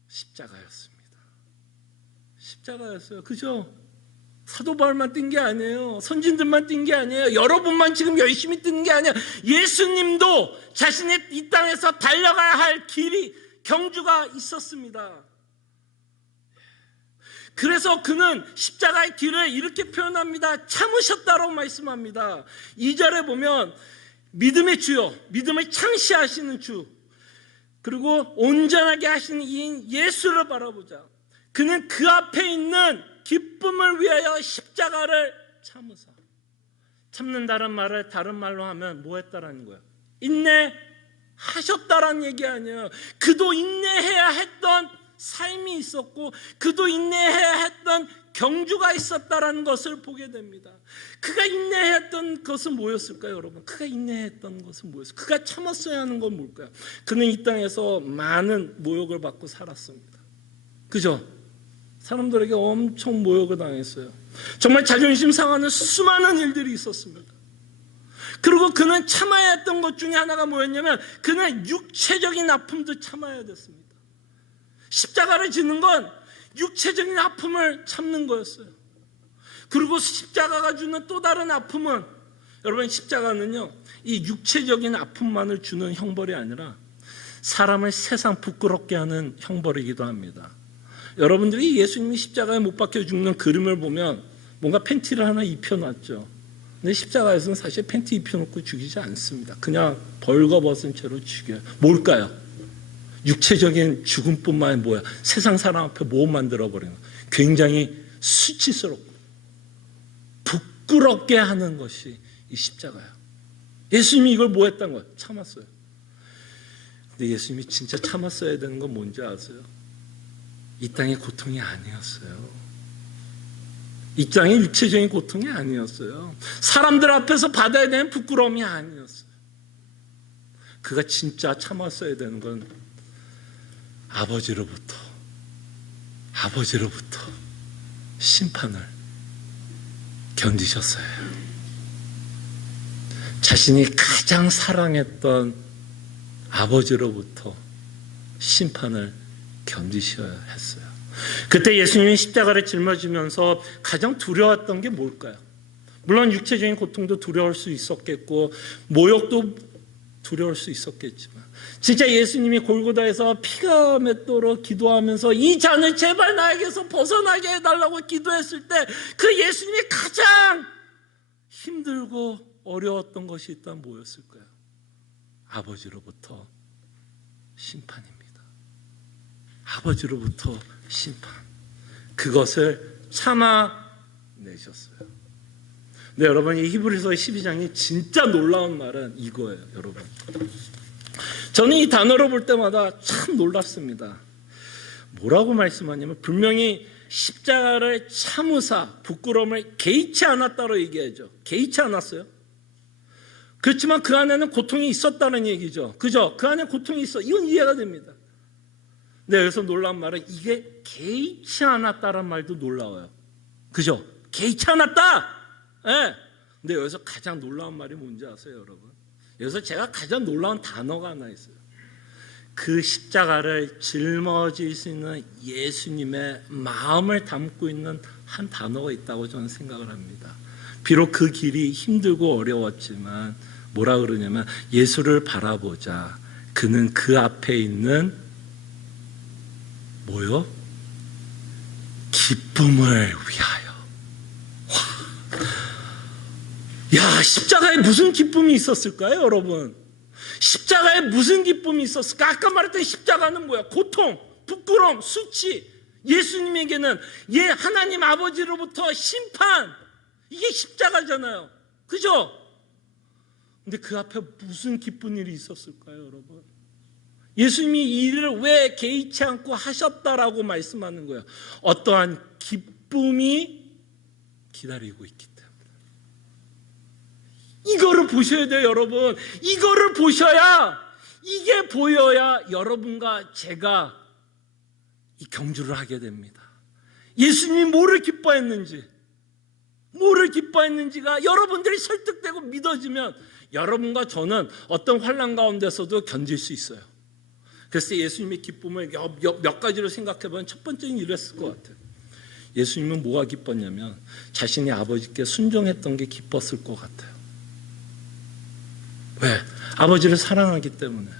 십자가였습니다. 십자가였어요. 그죠? 사도 바울만 뛴 게 아니에요. 선진들만 뛴 게 아니에요. 여러분만 지금 열심히 뛰는 게 아니에요. 예수님도 자신의 이 땅에서 달려가야 할 길이, 경주가 있었습니다. 그래서 그는 십자가의 길을 이렇게 표현합니다. 참으셨다라고 말씀합니다. 2절에 보면 믿음의 주요, 믿음을 창시하시는 주, 그리고 온전하게 하시는 이인 예수를 바라보자. 그는 그 앞에 있는 기쁨을 위하여 십자가를 참으사. 참는다는 말을 다른 말로 하면 뭐 했다라는 거예요? 인내하셨다라는 얘기 아니에요. 그도 인내해야 했던 삶이 있었고 그도 인내해야 했던 경주가 있었다라는 것을 보게 됩니다. 그가 인내했던 것은 뭐였을까요, 여러분? 그가 인내했던 것은 뭐였을까요? 그가 참았어야 하는 건 뭘까요? 그는 이 땅에서 많은 모욕을 받고 살았습니다. 그죠? 사람들에게 엄청 모욕을 당했어요. 정말 자존심 상하는 수많은 일들이 있었습니다. 그리고 그는 참아야 했던 것 중에 하나가 뭐였냐면 그는 육체적인 아픔도 참아야 됐습니다. 십자가를 지는 건 육체적인 아픔을 참는 거였어요. 그리고 십자가가 주는 또 다른 아픔은, 여러분, 십자가는요 이 육체적인 아픔만을 주는 형벌이 아니라 사람을 세상 부끄럽게 하는 형벌이기도 합니다. 여러분들이 예수님이 십자가에 못 박혀 죽는 그림을 보면 뭔가 팬티를 하나 입혀놨죠. 근데 십자가에서는 사실 팬티 입혀놓고 죽이지 않습니다. 그냥 벌거벗은 채로 죽여요. 뭘까요? 육체적인 죽음뿐만 아니라 뭐야? 세상 사람 앞에 못 만들어버리는, 굉장히 수치스럽고 부끄럽게 하는 것이 이 십자가예요. 예수님이 이걸 뭐 했던 거예요? 참았어요. 근데 예수님이 진짜 참았어야 되는 건 뭔지 아세요? 이 땅의 고통이 아니었어요. 이 땅의 육체적인 고통이 아니었어요. 사람들 앞에서 받아야 되는 부끄러움이 아니었어요. 그가 진짜 참았어야 되는 건 아버지로부터 심판을 견디셨어요. 자신이 가장 사랑했던 아버지로부터 심판을 견디셔야 했어요. 그때 예수님이 십자가를 짊어지면서 가장 두려웠던 게 뭘까요? 물론 육체적인 고통도 두려울 수 있었겠고 모욕도 두려울 수 있었겠지만 진짜 예수님이 골고다에서 피가 맺도록 기도하면서 이 잔을 제발 나에게서 벗어나게 해달라고 기도했을 때 그 예수님이 가장 힘들고 어려웠던 것이 있다면 뭐였을까요? 아버지로부터 심판입니다. 아버지로부터 심판. 그것을 참아내셨어요. 네, 여러분, 이 히브리서 12장이 진짜 놀라운 말은 이거예요, 여러분. 저는 이 단어를 볼 때마다 참 놀랐습니다. 뭐라고 말씀하냐면 분명히 십자가를 참으사 부끄러움을 개의치 않았다고 얘기하죠. 개의치 않았어요. 그렇지만 그 안에는 고통이 있었다는 얘기죠. 그죠? 그 안에 고통이 있어. 이건 이해가 됩니다. 네, 여기서 놀라운 말은 이게 개의치 않았다는 말도 놀라워요. 그죠? 개의치 않았다. 네. 근데 여기서 가장 놀라운 말이 뭔지 아세요, 여러분? 여기서 제가 가장 놀라운 단어가 하나 있어요. 그 십자가를 짊어질 수 있는 예수님의 마음을 담고 있는 한 단어가 있다고 저는 생각을 합니다. 비록 그 길이 힘들고 어려웠지만 뭐라 그러냐면 예수를 바라보자. 그는 그 앞에 있는 뭐요? 기쁨을 위하여. 야, 십자가에 무슨 기쁨이 있었을까요, 여러분? 십자가에 무슨 기쁨이 있었을까? 아까 말했던 십자가는 뭐야? 고통, 부끄러움, 수치. 예수님에게는 하나님 아버지로부터 심판. 이게 십자가잖아요. 그죠? 근데 그 앞에 무슨 기쁜 일이 있었을까요, 여러분? 예수님이 이 일을 왜 개의치 않고 하셨다라고 말씀하는 거예요. 어떠한 기쁨이 기다리고 있기 때문에. 이거를 보셔야 돼요, 여러분. 이거를 보셔야, 이게 보여야 여러분과 제가 이 경주를 하게 됩니다. 예수님이 뭐를 기뻐했는지가 여러분들이 설득되고 믿어지면 여러분과 저는 어떤 환난 가운데서도 견딜 수 있어요. 그래서 예수님의 기쁨을 몇 가지로 생각해보면 첫 번째는 이랬을 것 같아요. 예수님은 뭐가 기뻤냐면 자신이 아버지께 순종했던 게 기뻤을 것 같아요. 왜? 아버지를 사랑하기 때문에.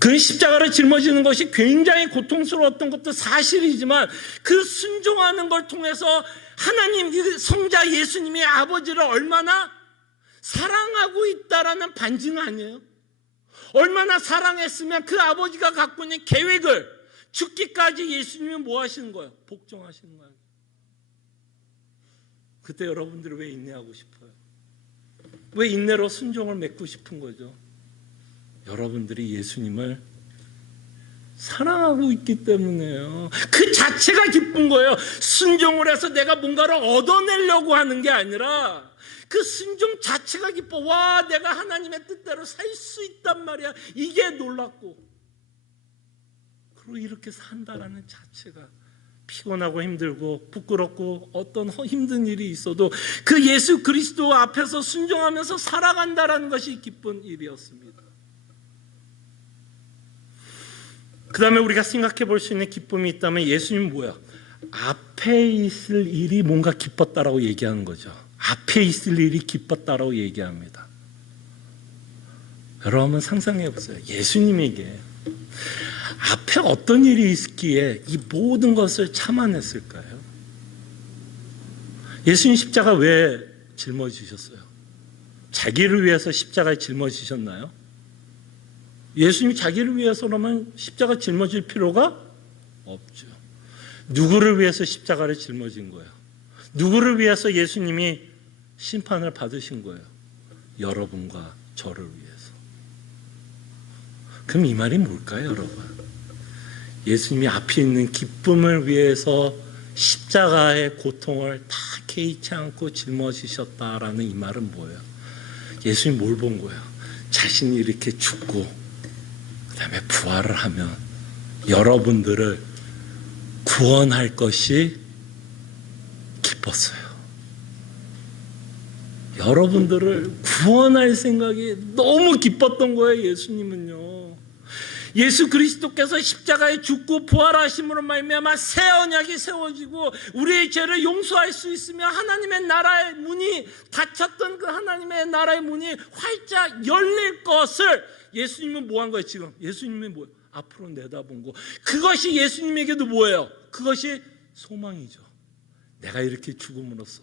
그 십자가를 짊어지는 것이 굉장히 고통스러웠던 것도 사실이지만 그 순종하는 걸 통해서 하나님, 성자 예수님이 아버지를 얼마나 사랑하고 있다라는 반증 아니에요? 얼마나 사랑했으면 그 아버지가 갖고 있는 계획을 죽기까지 예수님이 뭐 하시는 거예요? 복종하시는 거예요. 그때 여러분들이 왜 인내하고 싶어요? 왜 인내로 순종을 맺고 싶은 거죠? 여러분들이 예수님을 사랑하고 있기 때문에요. 그 자체가 기쁜 거예요. 순종을 해서 내가 뭔가를 얻어내려고 하는 게 아니라 그 순종 자체가 기뻐. 와, 내가 하나님의 뜻대로 살 수 있단 말이야. 이게 놀랍고, 그리고 이렇게 산다라는 자체가 피곤하고 힘들고 부끄럽고 어떤 힘든 일이 있어도 그 예수 그리스도 앞에서 순종하면서 살아간다라는 것이 기쁜 일이었습니다. 그 다음에 우리가 생각해 볼 수 있는 기쁨이 있다면 예수님은 뭐야? 앞에 있을 일이 뭔가 기뻤다라고 얘기하는 거죠. 앞에 있을 일이 기뻤다라고 얘기합니다. 여러분 한번 상상해 보세요. 예수님에게 앞에 어떤 일이 있기에 이 모든 것을 참아냈을까요? 예수님 십자가 왜 짊어지셨어요? 자기를 위해서 십자가에 짊어지셨나요? 예수님이 자기를 위해서라면 십자가 짊어질 필요가 없죠. 누구를 위해서 십자가를 짊어진 거예요? 누구를 위해서 예수님이 심판을 받으신 거예요? 여러분과 저를 위해서. 그럼 이 말이 뭘까요, 여러분? 예수님이 앞에 있는 기쁨을 위해서 십자가의 고통을 다 개의치 않고 짊어지셨다라는 이 말은 뭐예요? 예수님이 뭘 본 거예요? 자신이 이렇게 죽고 그 다음에 부활을 하면 여러분들을 구원할 것이 기뻤어요. 여러분들을 구원할 생각이 너무 기뻤던 거예요, 예수님은요. 예수 그리스도께서 십자가에 죽고 부활하심으로 말미암아 새 언약이 세워지고 우리의 죄를 용서할 수 있으며 하나님의 나라의 문이 닫혔던 그 하나님의 나라의 문이 활짝 열릴 것을 예수님은 뭐 한 거예요 지금? 예수님이 뭐예요? 앞으로 내다본 거. 그것이 예수님에게도 뭐예요? 그것이 소망이죠. 내가 이렇게 죽음으로써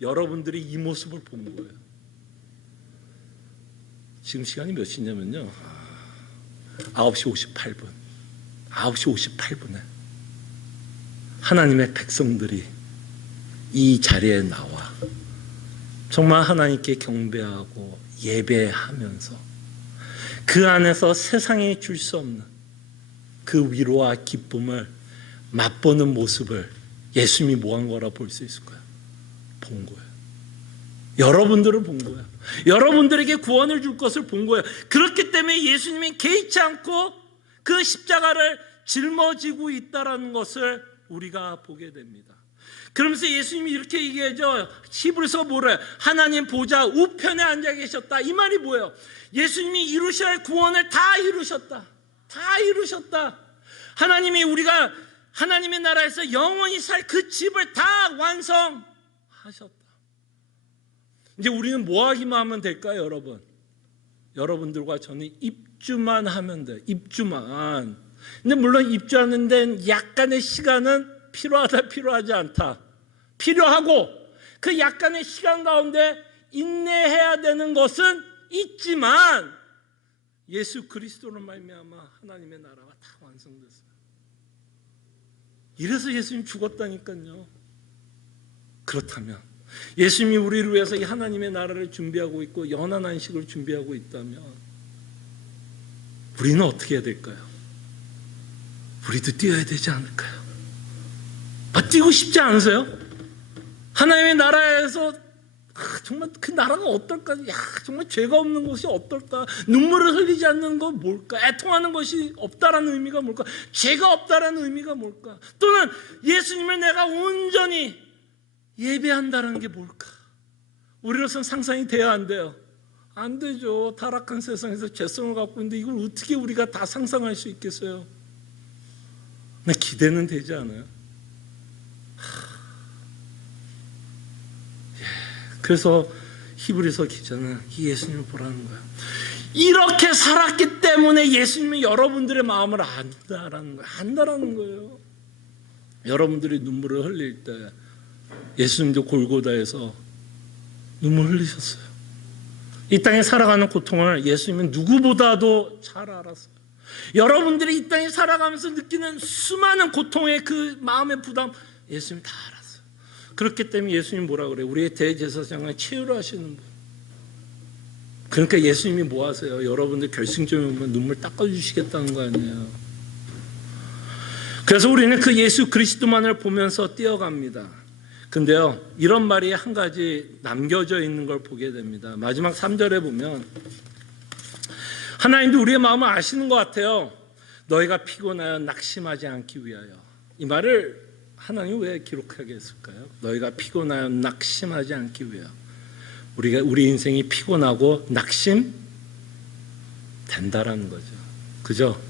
여러분들이 이 모습을 본 거예요. 지금 시간이 몇 시냐면요 9시 58분 9시 58분에 하나님의 백성들이 이 자리에 나와 정말 하나님께 경배하고 예배하면서 그 안에서 세상이 줄 수 없는 그 위로와 기쁨을 맛보는 모습을 예수님이 뭐 한 거라 볼 수 있을 거예요. 본 거예요. 여러분들을 본 거예요. 여러분들에게 구원을 줄 것을 본 거예요. 그렇기 때문에 예수님이 개의치 않고 그 십자가를 짊어지고 있다는 것을 우리가 보게 됩니다. 그러면서 예수님이 이렇게 얘기하죠. 히브리서가 뭐래요? 하나님 보좌 우편에 앉아 계셨다. 이 말이 뭐예요? 예수님이 이루셔야 할 구원을 다 이루셨다. 다 이루셨다. 하나님이 우리가 하나님의 나라에서 영원히 살 그 집을 다 완성하셨다. 이제 우리는 뭐 하기만 하면 될까요, 여러분? 여러분들과 저는 입주만 하면 돼요. 입주만. 근데 물론 입주하는 데는 약간의 시간은 필요하다, 필요하지 않다. 필요하고 그 약간의 시간 가운데 인내해야 되는 것은 있지만 예수 그리스도로 말미암아 하나님의 나라가 다 완성됐어요. 이래서 예수님 죽었다니까요. 그렇다면 예수님이 우리를 위해서 이 하나님의 나라를 준비하고 있고 영원한 안식을 준비하고 있다면 우리는 어떻게 해야 될까요? 우리도 뛰어야 되지 않을까요? 뛰고 싶지 않으세요? 하나님의 나라에서 정말 그 나라가 어떨까? 정말 죄가 없는 것이 어떨까? 눈물을 흘리지 않는 건 뭘까? 애통하는 것이 없다라는 의미가 뭘까? 죄가 없다라는 의미가 뭘까? 또는 예수님을 내가 온전히 예배한다는 게 뭘까? 우리로서는 상상이 돼야 안 돼요? 안 되죠. 타락한 세상에서 죄성을 갖고 있는데 이걸 어떻게 우리가 다 상상할 수 있겠어요? 근데 기대는 되지 않아요? 그래서 히브리서 기자는 이 예수님을 보라는 거예요. 이렇게 살았기 때문에 예수님은 여러분들의 마음을 안다라는 거예요. 안다라는 거예요. 여러분들이 눈물을 흘릴 때 예수님도 골고다에서 눈물 흘리셨어요. 이 땅에 살아가는 고통을 예수님은 누구보다도 잘 알았어요. 여러분들이 이 땅에 살아가면서 느끼는 수많은 고통의 그 마음의 부담 예수님이 다 알았어요. 그렇기 때문에 예수님 뭐라 그래요? 우리의 대제사장을 치유하시는 분. 그러니까 예수님이 뭐 하세요? 여러분들 결승점에 오면 눈물 닦아주시겠다는 거 아니에요. 그래서 우리는 그 예수 그리스도만을 보면서 뛰어갑니다. 근데요, 이런 말이 한 가지 남겨져 있는 걸 보게 됩니다. 마지막 3절에 보면 하나님도 우리의 마음을 아시는 것 같아요. 너희가 피곤하여 낙심하지 않기 위하여. 이 말을 하나님이 왜 기록하게 했을까요? 너희가 피곤하여 낙심하지 않기 위하여. 우리 인생이 피곤하고 낙심 된다라는 거죠. 그죠?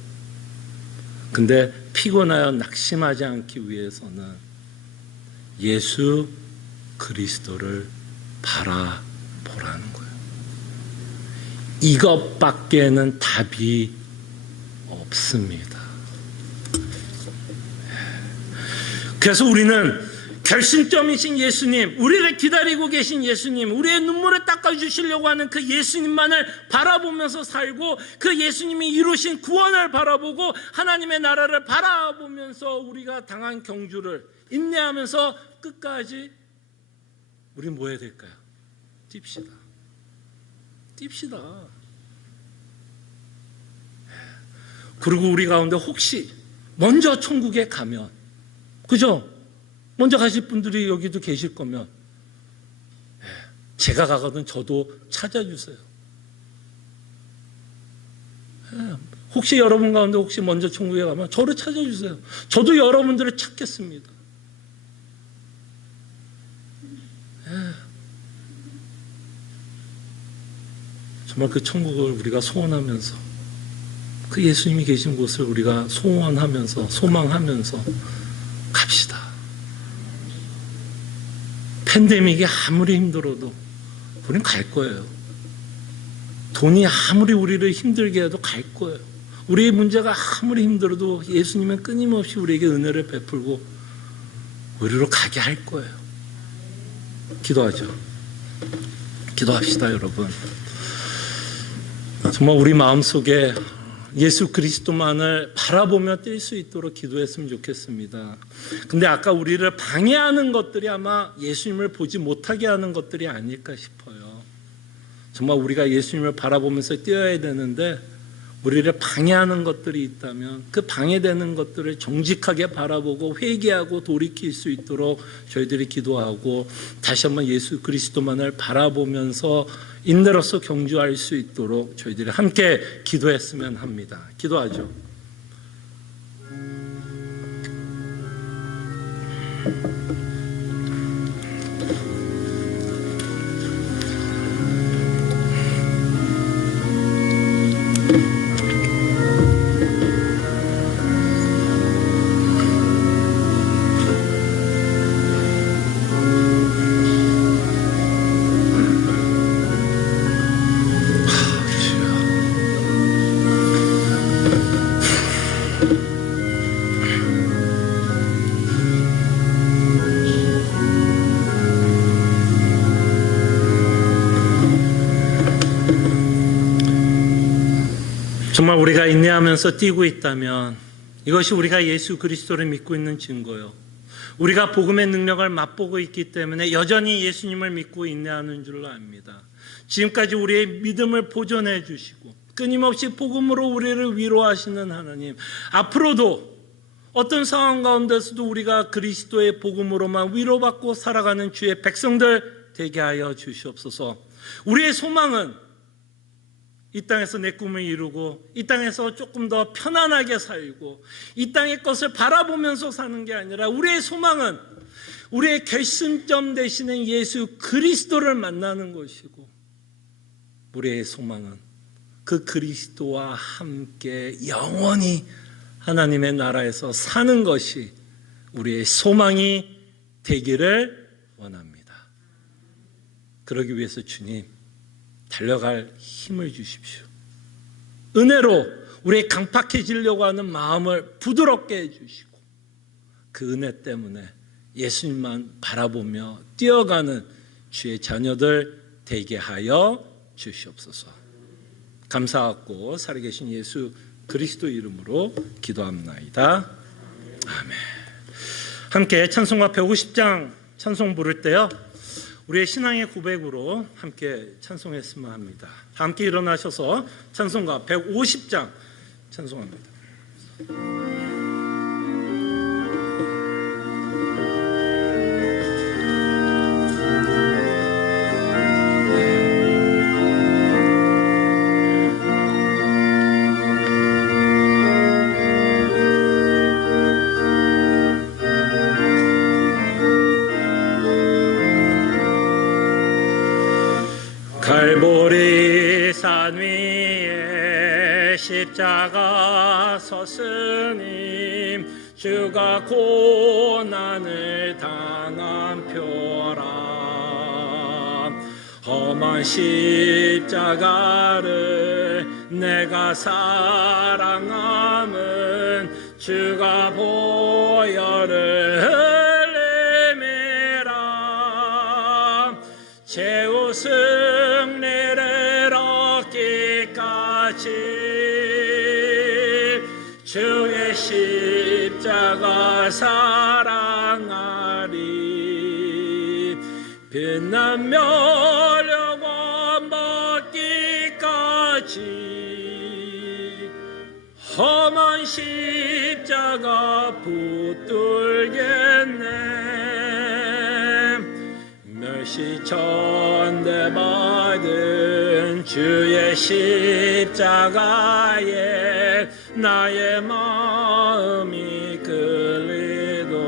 근데 피곤하여 낙심하지 않기 위해서는 예수 그리스도를 바라보라는 거예요. 이것밖에는 답이 없습니다. 그래서 우리는 결승점이신 예수님, 우리를 기다리고 계신 예수님, 우리의 눈물을 닦아주시려고 하는 그 예수님만을 바라보면서 살고 그 예수님이 이루신 구원을 바라보고 하나님의 나라를 바라보면서 우리가 당한 경주를 인내하면서 끝까지 우리 뭐 해야 될까요? 뜁시다. 뜁시다. 그리고 우리 가운데 혹시 먼저 천국에 가면, 그죠? 먼저 가실 분들이 여기도 계실 거면 제가 가거든 저도 찾아주세요. 혹시 여러분 가운데 혹시 먼저 천국에 가면 저를 찾아주세요. 저도 여러분들을 찾겠습니다. 정말 그 천국을 우리가 소원하면서 그 예수님이 계신 곳을 우리가 소원하면서 소망하면서 갑시다. 팬데믹이 아무리 힘들어도 우리는 갈 거예요. 돈이 아무리 우리를 힘들게 해도 갈 거예요. 우리의 문제가 아무리 힘들어도 예수님은 끊임없이 우리에게 은혜를 베풀고 우리로 가게 할 거예요. 기도하죠. 기도합시다, 여러분. 정말 우리 마음속에 예수 그리스도만을 바라보며 뛸 수 있도록 기도했으면 좋겠습니다. 근데 아까 우리를 방해하는 것들이 아마 예수님을 보지 못하게 하는 것들이 아닐까 싶어요. 정말 우리가 예수님을 바라보면서 뛰어야 되는데 우리를 방해하는 것들이 있다면 그 방해되는 것들을 정직하게 바라보고 회개하고 돌이킬 수 있도록 저희들이 기도하고 다시 한번 예수 그리스도만을 바라보면서 인내로서 경주할 수 있도록 저희들이 함께 기도했으면 합니다. 기도하죠. 정말 우리가 인내하면서 뛰고 있다면 이것이 우리가 예수 그리스도를 믿고 있는 증거요. 우리가 복음의 능력을 맛보고 있기 때문에 여전히 예수님을 믿고 인내하는 줄로 압니다. 지금까지 우리의 믿음을 보존해 주시고 끊임없이 복음으로 우리를 위로하시는 하나님, 앞으로도 어떤 상황 가운데서도 우리가 그리스도의 복음으로만 위로받고 살아가는 주의 백성들 되게 하여 주시옵소서. 우리의 소망은 이 땅에서 내 꿈을 이루고 이 땅에서 조금 더 편안하게 살고 이 땅의 것을 바라보면서 사는 게 아니라 우리의 소망은 우리의 결승점 되시는 예수 그리스도를 만나는 것이고 우리의 소망은 그 그리스도와 함께 영원히 하나님의 나라에서 사는 것이 우리의 소망이 되기를 원합니다. 그러기 위해서 주님 달려갈 힘을 주십시오. 은혜로 우리의 강팍해지려고 하는 마음을 부드럽게 해주시고 그 은혜 때문에 예수님만 바라보며 뛰어가는 주의 자녀들 되게 하여 주시옵소서. 감사하고 살아계신 예수 그리스도 이름으로 기도합나이다. 아멘. 함께 찬송가 150장 찬송 부를 때요, 우리의 신앙의 고백으로 함께 찬송했으면 합니다. 함께 일어나셔서 찬송가 150장 찬송합니다. 갈보리 산 위에 십자가 서스님, 주가 고난을 당한 표라. 험한 십자가를 내가 사랑함은 주가 보혈을 흘리매라. 최후 승리를 얻기까지 주의 십자가 사랑하리. 빛난 멸령원 받기까지 험한 십자가 붙들겠네. 멸시천대 받은 주의 십자가에 나의 마음이 끌리도다.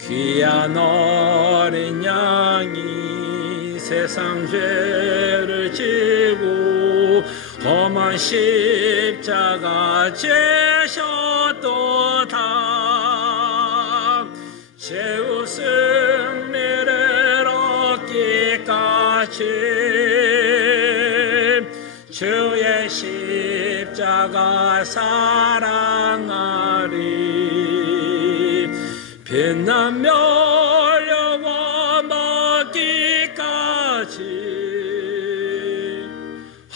귀한 어린 양이 세상 죄를 지고 험한 십자가 지셨도다. 최후 승리를 얻기까지 주의 십자가 사랑하리. 빛나며 영원 얻기까지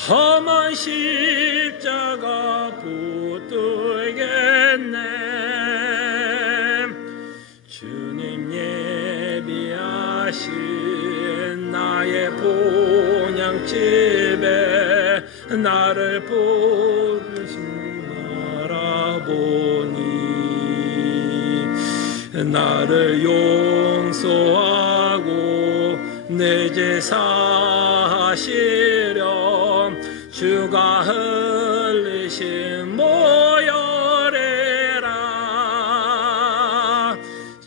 험한 십자가 붙들겠네. 주님 예비하신 나의 본향집에 나를 부르신 바라보니 나를 용서하고 내 죄 사하시렴. 주가 흘리신 모여래라.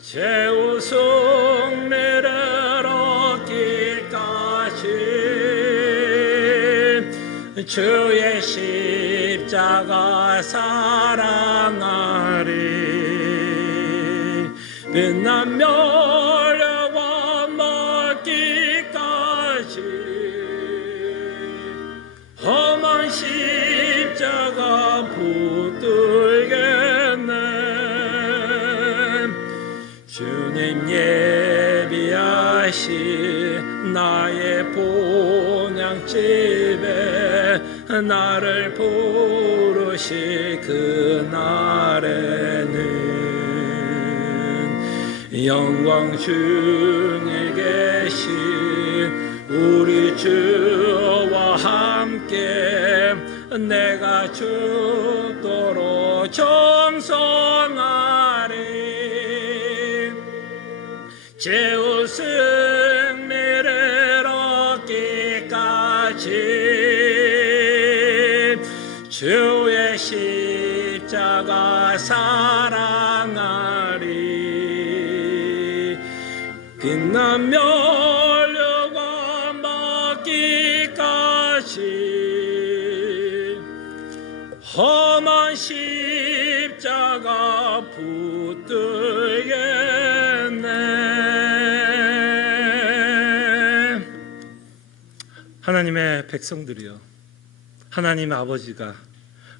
최후 승리를 얻기까지 주의 십자가 사랑하리. 빛나며 영원 얻기까지 험한 십자가 붙들겠네. 주님 예비하신 나의 본향집에 나를 부르실 그날에는 영광 중에 계신 우리 주와 함께 내가 죽도록 정성하리. 최후 승리를 얻기까지 주의 십자가 사랑하리. 빛나며 영원 얻기까지 험한 십자가 붙들겠네. 하나님의 백성들이여, 하나님 아버지가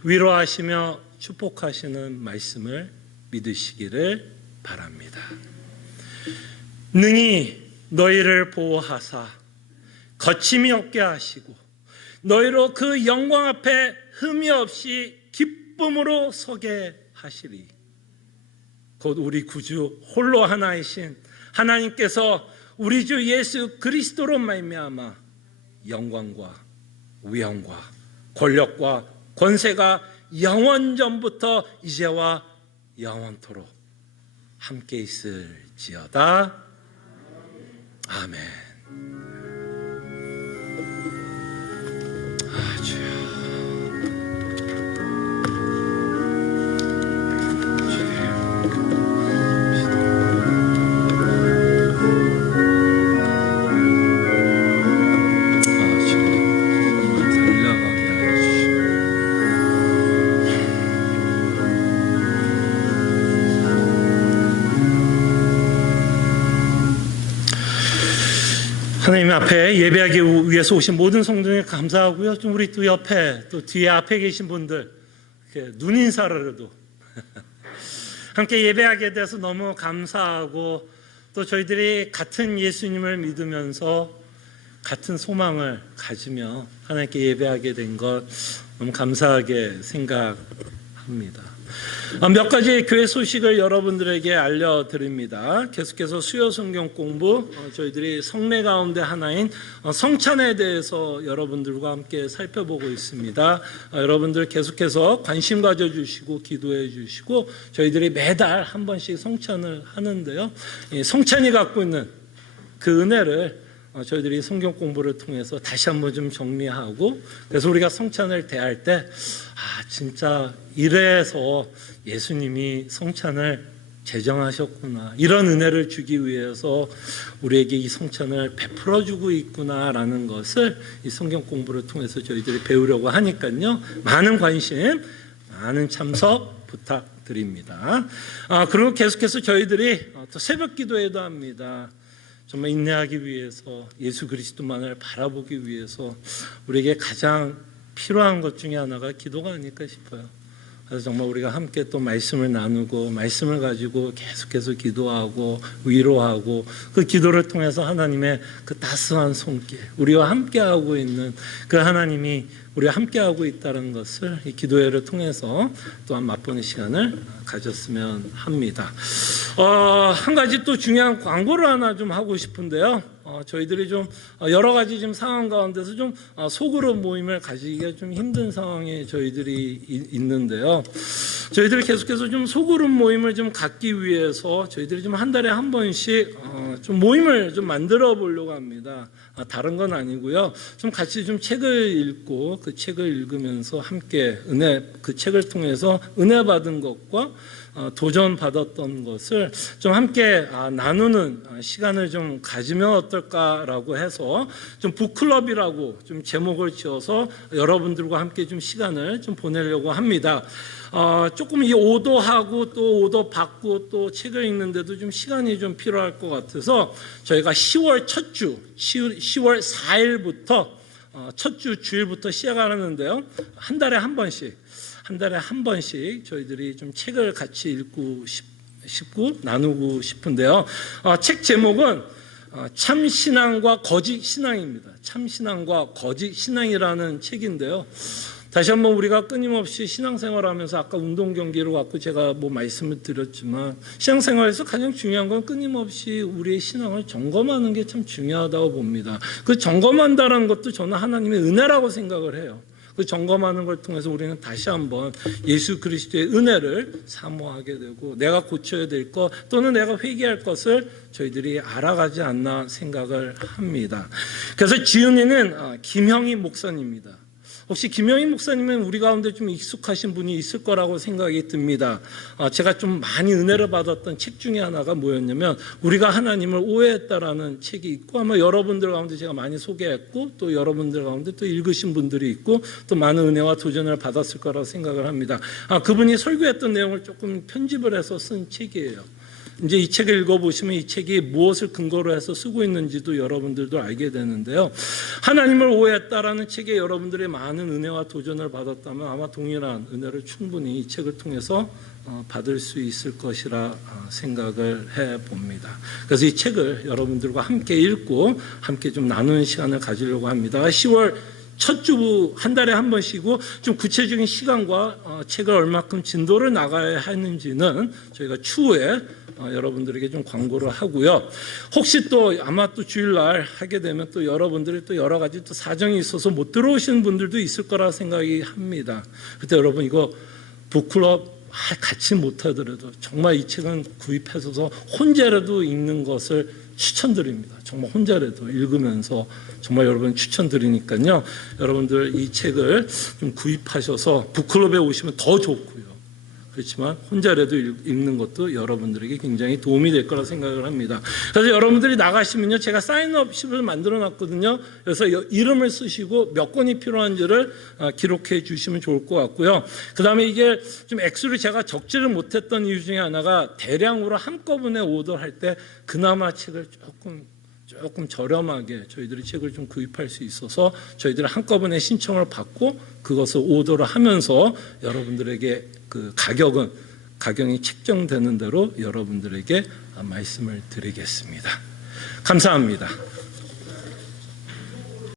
위로하시며 축복하시는 말씀을 믿으시기를 바랍니다. 능히 너희를 보호하사 거침이 없게 하시고 너희로 그 영광 앞에 흠이 없이 기쁨으로 서게 하시리. 곧 우리 구주 홀로 하나이신 하나님께서 우리 주 예수 그리스도로 말미암아 영광과 위엄과 권력과 권세가 영원전부터 이제와 영원토록 함께 있을지어다. 아멘. 하나님 앞에 예배하기 위해서 오신 모든 성도님께 감사하고요. 좀 우리 또 옆에 또 뒤에 앞에 계신 분들 이렇게 눈 인사라도 함께 예배하게 돼서 너무 감사하고 또 저희들이 같은 예수님을 믿으면서 같은 소망을 가지며 하나님께 예배하게 된 것 너무 감사하게 생각합니다. 몇 가지 교회 소식을 여러분들에게 알려드립니다. 계속해서 수요 성경 공부, 저희들이 성례 가운데 하나인 성찬에 대해서 여러분들과 함께 살펴보고 있습니다. 여러분들 계속해서 관심 가져주시고 기도해 주시고 저희들이 매달 한 번씩 성찬을 하는데요. 성찬이 갖고 있는 그 은혜를 저희들이 성경 공부를 통해서 다시 한번 좀 정리하고, 그래서 우리가 성찬을 대할 때 진짜 이래서 예수님이 성찬을 제정하셨구나. 이런 은혜를 주기 위해서 우리에게 이 성찬을 베풀어주고 있구나라는 것을 이 성경 공부를 통해서 저희들이 배우려고 하니까요. 많은 관심, 많은 참석 부탁드립니다. 그리고 계속해서 저희들이 또 새벽 기도회도 합니다. 정말 인내하기 위해서, 예수 그리스도만을 바라보기 위해서 우리에게 가장 필요한 것 중에 하나가 기도가 아닐까 싶어요. 그래서 정말 우리가 함께 또 말씀을 나누고 말씀을 가지고 계속해서 기도하고 위로하고 그 기도를 통해서 하나님의 그 따스한 손길, 우리와 함께하고 있는 그 하나님이 우리와 함께하고 있다는 것을 이 기도회를 통해서 또한 맛보는 시간을 가졌으면 합니다. 한 가지 또 중요한 광고를 하나 좀 하고 싶은데요. 저희들이 좀 여러 가지 지금 상황 가운데서 좀 소그룹 모임을 가지기가 좀 힘든 상황에 저희들이 있는데요. 저희들이 계속해서 좀 소그룹 모임을 좀 갖기 위해서 저희들이 좀 한 달에 한 번씩 좀 모임을 좀 만들어 보려고 합니다. 다른 건 아니고요. 좀 같이 좀 책을 읽고 그 책을 읽으면서 함께 그 책을 통해서 은혜 받은 것과 도전 받았던 것을 좀 함께 나누는 시간을 좀 가지면 어떨까라고 해서 좀 북클럽이라고 좀 제목을 지어서 여러분들과 함께 좀 시간을 좀 보내려고 합니다. 조금 이 오더하고 또 오더 받고 또 책을 읽는데도 좀 시간이 좀 필요할 것 같아서 저희가 10월 첫 주, 10월 4일부터 첫 주 주일부터 시작하는데요. 한 달에 한 번씩 저희들이 좀 책을 같이 읽고 싶고 나누고 싶은데요. 책 제목은 참신앙과 거짓신앙입니다. 참신앙과 거짓신앙이라는 책인데요. 다시 한번 우리가 끊임없이 신앙생활하면서 아까 운동 경기로 갖고 제가 말씀을 드렸지만 신앙생활에서 가장 중요한 건 끊임없이 우리의 신앙을 점검하는 게 참 중요하다고 봅니다. 그 점검한다는 것도 저는 하나님의 은혜라고 생각을 해요. 그 점검하는 걸 통해서 우리는 다시 한번 예수 그리스도의 은혜를 사모하게 되고 내가 고쳐야 될 것 또는 내가 회개할 것을 저희들이 알아가지 않나 생각을 합니다. 그래서 지은이는 김형희 목사님입니다. 혹시 김영희 목사님은 우리 가운데 좀 익숙하신 분이 있을 거라고 생각이 듭니다. 제가 좀 많이 은혜를 받았던 책 중에 하나가 뭐였냐면 우리가 하나님을 오해했다라는 책이 있고 아마 여러분들 가운데 제가 많이 소개했고 또 여러분들 가운데 또 읽으신 분들이 있고 또 많은 은혜와 도전을 받았을 거라고 생각을 합니다. 그분이 설교했던 내용을 조금 편집을 해서 쓴 책이에요. 이제 이 책을 읽어보시면 이 책이 무엇을 근거로 해서 쓰고 있는지도 여러분들도 알게 되는데요. 하나님을 오해했다라는 책에 여러분들의 많은 은혜와 도전을 받았다면 아마 동일한 은혜를 충분히 이 책을 통해서 받을 수 있을 것이라 생각을 해봅니다. 그래서 이 책을 여러분들과 함께 읽고 함께 좀 나누는 시간을 가지려고 합니다. 10월 첫 주 한 달에 한 번씩이고 좀 구체적인 시간과 책을 얼마큼 진도를 나가야 하는지는 저희가 추후에 여러분들에게 좀 광고를 하고요. 혹시 또 아마 또 주일날 하게 되면 또 여러분들이 또 여러 가지 또 사정이 있어서 못 들어오시는 분들도 있을 거라 생각이 합니다. 그때 여러분 이거 북클럽 같이 못하더라도 정말 이 책은 구입해서 혼자라도 읽는 것을 추천드립니다. 정말 혼자라도 읽으면서 정말 여러분 추천드리니까요. 여러분들 이 책을 좀 구입하셔서 북클럽에 오시면 더 좋고요. 그렇지만 혼자라도 읽는 것도 여러분들에게 굉장히 도움이 될 거라 생각을 합니다. 그래서 여러분들이 나가시면요, 제가 사인업십을 만들어 놨거든요. 그래서 이름을 쓰시고 몇 권이 필요한지를 기록해 주시면 좋을 것 같고요. 그 다음에 이게 좀 액수를 제가 적지를 못했던 이유 중에 하나가 대량으로 한꺼번에 오더할 때 그나마 책을 조금 저렴하게 저희들이 책을 좀 구입할 수 있어서 저희들이 한꺼번에 신청을 받고 그것을 오더를 하면서 여러분들에게 그 가격이 책정되는 대로 여러분들에게 말씀을 드리겠습니다. 감사합니다.